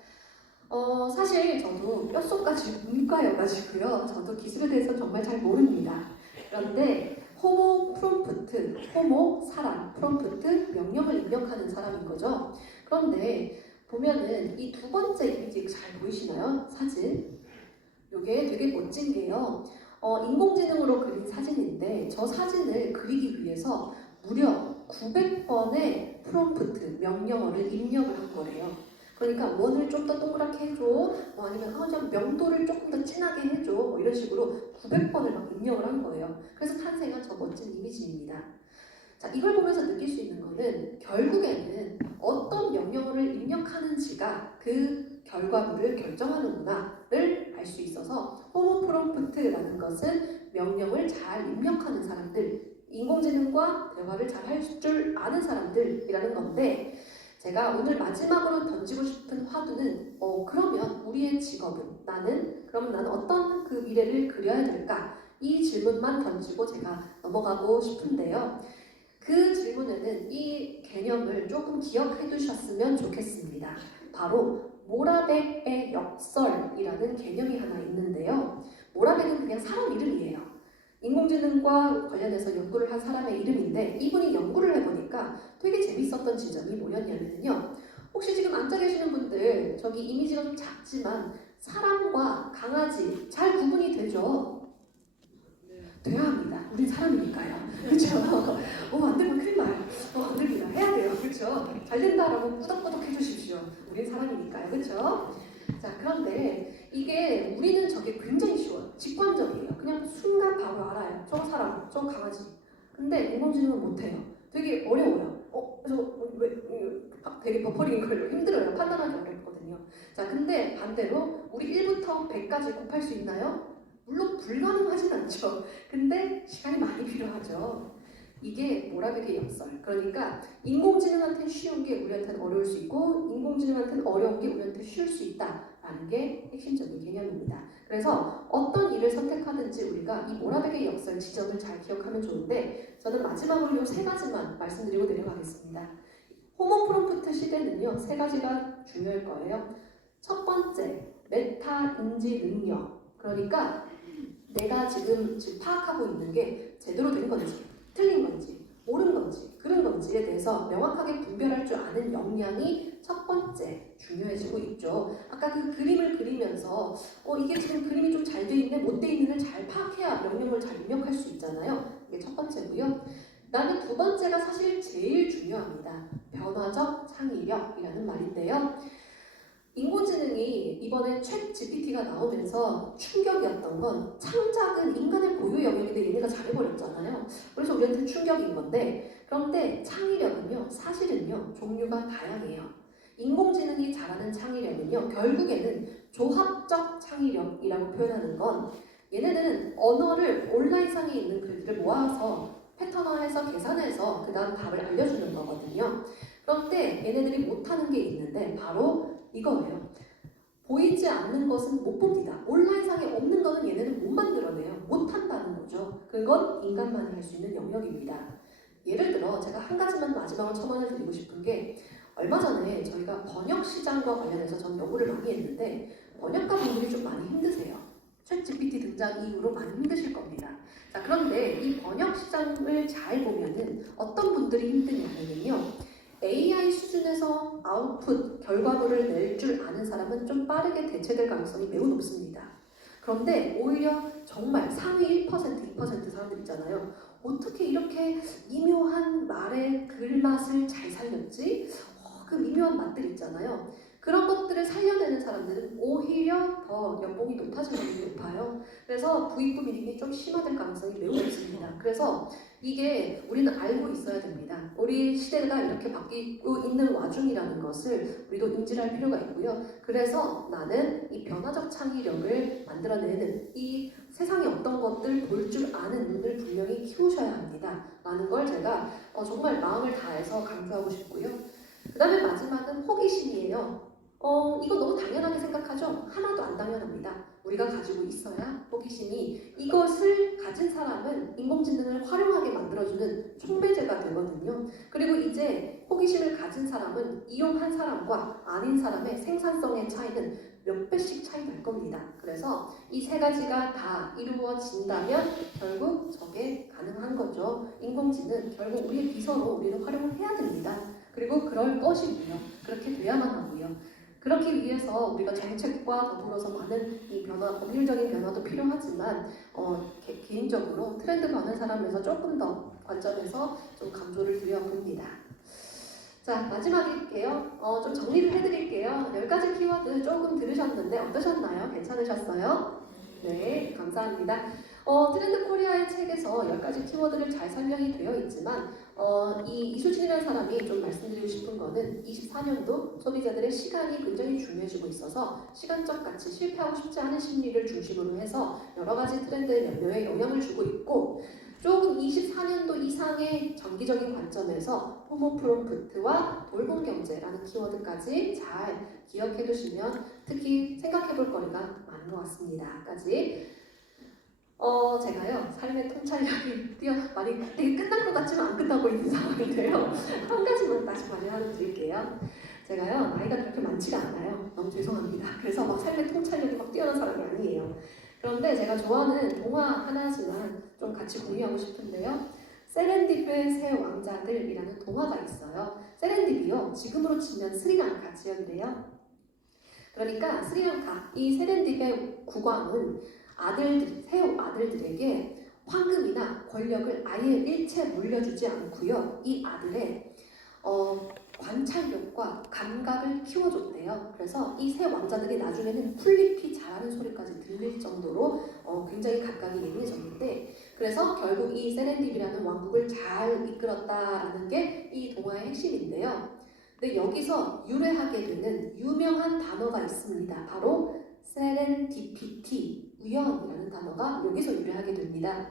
사실 저도 뼛속까지 문과여가지고요. 저도 기술에 대해서 정말 잘 모릅니다. 그런데 호모 프롬프트, 호모 사람, 프롬프트 명령을 입력하는 사람인 거죠. 그런데 보면은 이 두 번째 이미지 잘 보이시나요? 사진. 이게 되게 멋진 게요. 인공지능으로 그린 사진인데 저 사진을 그리기 위해서 무려 900번의 프롬프트, 명령어를 입력을 한 거래요. 그러니까 원을 좀 더 동그랗게 해줘, 뭐 아니면 좀 명도를 조금 더 진하게 해줘, 뭐 이런 식으로 900번을 막 입력을 한 거예요. 그래서 탄생한 저 멋진 이미지입니다. 자, 이걸 보면서 느낄 수 있는 거는 결국에는 어떤 명령어를 입력하는지가 그 결과물을 결정하는구나를 알 수 있어서 호모 프롬프트라는 것은 명령을 잘 입력하는 사람들, 인공지능과 대화를 잘 할 줄 아는 사람들이라는 건데 제가 오늘 마지막으로 던지고 싶은 화두는 그러면 우리의 직업은 그러면 나는 어떤 그 미래를 그려야 될까? 이 질문만 던지고 제가 넘어가고 싶은데요. 그 질문에는 이 개념을 조금 기억해 두셨으면 좋겠습니다. 바로 모라백의 역설이라는 개념이 하나 있는데요. 모라백은 그냥 사람 이름이에요. 인공지능과 관련해서 연구를 한 사람의 이름인데 이분이 연구를 해보니까 되게 재밌었던 지점이 뭐였냐면요. 혹시 지금 앉아 계시는 분들 저기 이미지가 좀 작지만 사람과 강아지 잘 구분이 되죠? 돼야 합니다. 우린 사람이니까요. 그렇죠? 안 되면 큰일 나요. 안 됩니다. 해야 돼요. 그렇죠? 잘 된다라고 꾸덕꾸덕 해주십시오. 우린 사람이니까요. 그렇죠? 자, 그런데 이게 우리는 저게 굉장히 쉬워요. 직관적이에요. 그냥 순간 바로 알아요. 저 사람, 저 강아지. 근데 인공지능은 못해요. 되게 어려워요. 되게 버퍼링 걸려 힘들어요. 판단하기 어렵거든요. 자, 근데 반대로 우리 1부터 100까지 곱할 수 있나요? 물론 불가능하진 않죠. 근데 시간이 많이 필요하죠. 이게 모라백의 역설. 그러니까 인공지능한테는 쉬운 게 우리한테는 어려울 수 있고 인공지능한테는 어려운 게 우리한테 쉬울 수 있다라는 게 핵심적인 개념입니다. 그래서 어떤 일을 선택하든지 우리가 이 모라백의 역설 지점을 잘 기억하면 좋은데 저는 마지막으로 이 세 가지만 말씀드리고 내려가겠습니다. 호모 프롬프트 시대는요. 세 가지가 중요할 거예요. 첫 번째, 메타 인지 능력. 그러니까 내가 지금 파악하고 있는 게 제대로 된 건지, 틀린 건지, 옳은 건지, 그른 건지에 대해서 명확하게 분별할 줄 아는 역량이 첫 번째 중요해지고 있죠. 아까 그 그림을 그리면서 이게 지금 그림이 좀 잘 돼 있네, 못 돼 있는을 잘 파악해야 명령을 잘 입력할 수 있잖아요. 이게 첫 번째고요. 그다음에 두 번째가 사실 제일 중요합니다. 변화적 창의력이라는 말인데요. 인공지능이 이번에 챗 GPT가 나오면서 충격이었던 건 창작은 인간의 고유 영역인데 얘네가 잘해버렸잖아요. 그래서 우리한테 충격인 건데 그런데 창의력은요 사실은요 종류가 다양해요. 인공지능이 잘하는 창의력은요 결국에는 조합적 창의력이라고 표현하는 건 얘네는 언어를 온라인상에 있는 글들을 모아서 패턴화해서 계산해서 그 다음 답을 알려주는 거거든요. 그런데 얘네들이 못하는 게 있는데 바로 이거예요. 보이지 않는 것은 못 봅니다. 온라인상에 없는 거는 얘네는 못 만들어내요. 못한다는 거죠. 그건 인간만이 할 수 있는 영역입니다. 예를 들어 제가 한 가지만 마지막으로 첨언을 드리고 싶은 게 얼마 전에 저희가 번역 시장과 관련해서 저는 연구를 많이 했는데 번역가 분들이 좀 많이 힘드세요. 챗 GPT 등장 이후로 많이 힘드실 겁니다. 자, 그런데 이 번역 시장을 잘 보면은 어떤 분들이 힘드냐면요. AI 수준에서 아웃풋, 결과물을 낼 줄 아는 사람은 좀 빠르게 대체될 가능성이 매우 높습니다. 그런데 오히려 정말 상위 1%, 2% 사람들 있잖아요. 어떻게 이렇게 미묘한 말의 글맛을 잘 살렸지? 그 미묘한 맛들 있잖아요. 그런 것들을 살려내는 사람들은 오히려 더 연봉이 높아질 확률이 높아요. 그래서 부익부 밀림이 좀 심화될 가능성이 매우 높습니다. 그래서 이게 우리는 알고 있어야 됩니다. 우리 시대가 이렇게 바뀌고 있는 와중이라는 것을 우리도 인지할 필요가 있고요. 그래서 나는 이 변화적 창의력을 만들어내는 이 세상에 어떤 것들 볼 줄 아는 눈을 분명히 키우셔야 합니다. 라는 걸 제가 정말 마음을 다해서 강조하고 싶고요. 그 다음에 마지막은 호기심이에요. 이건 너무 당연하게 생각하죠? 하나도 안 당연합니다. 우리가 가지고 있어야 호기심이 이것을 가진 사람은 인공지능을 활용하게 만들어주는 촉매제가 되거든요. 그리고 이제 호기심을 가진 사람은 이용한 사람과 아닌 사람의 생산성의 차이는 몇 배씩 차이 날 겁니다. 그래서 이 세 가지가 다 이루어진다면 결국 저게 가능한 거죠. 인공지능 결국 우리의 비서로 우리는 활용을 해야 됩니다. 그리고 그럴 것이고요. 그렇게 돼야만 하고요. 그렇기 위해서 우리가 정책과 더불어서 많은 이 변화, 법률적인 변화도 필요하지만 개인적으로 트렌드 가는 사람에서 조금 더 관점에서 좀 강조를 드려봅니다. 자, 마지막일게요. 좀 정리를 해드릴게요. 10가지 키워드 조금 들으셨는데 어떠셨나요? 괜찮으셨어요? 네, 감사합니다. 트렌드 코리아의 책에서 10가지 키워드를 잘 설명이 되어 있지만 이 이수진이라는 사람이 좀 말씀드리고 싶은 거는 24년도 소비자들의 시간이 굉장히 중요해지고 있어서 시간적 가치, 실패하고 싶지 않은 심리를 중심으로 해서 여러 가지 트렌드에 면묘에 영향을 주고 있고 조금 24년도 이상의 장기적인 관점에서 호모 프롬프트와 돌봄 경제라는 키워드까지 잘 기억해 두시면 특히 생각해 볼 거리가 많은 것 같습니다. 까지 제가요 삶의 통찰력이 많이 되게 끝난 것 같지만 안 끝나고 있는 상황인데요. 한 가지만 다시 말을 드릴게요. 제가요 나이가 그렇게 많지가 않아요. 너무 죄송합니다. 그래서 막 삶의 통찰력이 막 뛰어난 사람이 아니에요. 그런데 제가 좋아하는 동화 하나지만 좀 같이 공유하고 싶은데요. 세렌디프의 새 왕자들이라는 동화가 있어요. 세렌디프요 지금으로 치면 스리랑카 지역이래요. 그러니까 스리랑카 이 세렌디프의 국왕은 새 아들들에게 황금이나 권력을 아예 일체 물려주지 않고요. 이 아들의 관찰력과 감각을 키워줬대요. 그래서 이 새 왕자들이 나중에는 풀잎이 자라는 소리까지 들릴 정도로 굉장히 감각이 예민해졌는데 그래서 결국 이 세렌디피라는 왕국을 잘 이끌었다라는 게 이 동화의 핵심인데요. 근데 여기서 유래하게 되는 유명한 단어가 있습니다. 바로 세렌디피티, 우연이라는 단어가 여기서 유래하게 됩니다.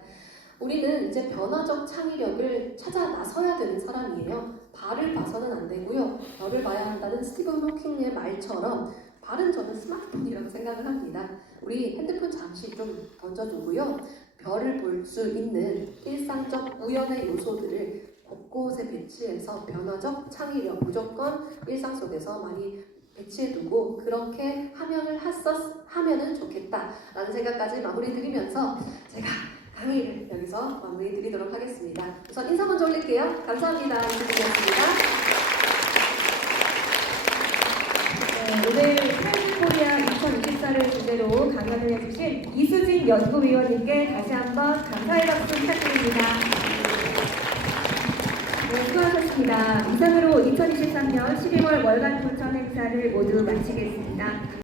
우리는 이제 변화적 창의력을 찾아 나서야 되는 사람이에요. 발을 봐서는 안 되고요. 별을 봐야 한다는 스티븐 호킹의 말처럼 발은 저는 스마트폰이라고 생각을 합니다. 우리 핸드폰 잠시 좀 던져두고요. 별을 볼 수 있는 일상적 우연의 요소들을 곳곳에 배치해서 변화적 창의력 무조건 일상 속에서 많이 배치해두고 그렇게 하면은 좋겠다라는 생각까지 마무리 드리면서 제가 강의를 여기서 마무리 드리도록 하겠습니다. 우선 인사 먼저 올릴게요. 감사합니다. 이수진이었습니다. 오늘 트렌드 코리아 2024를 주제로 강연을 해주신 이수진 연구위원님께 다시 한번 감사의 박수 부탁드립니다. 네, 수고하셨습니다. 이상으로 2023년 12월 월간 도청 행사를 모두 마치겠습니다.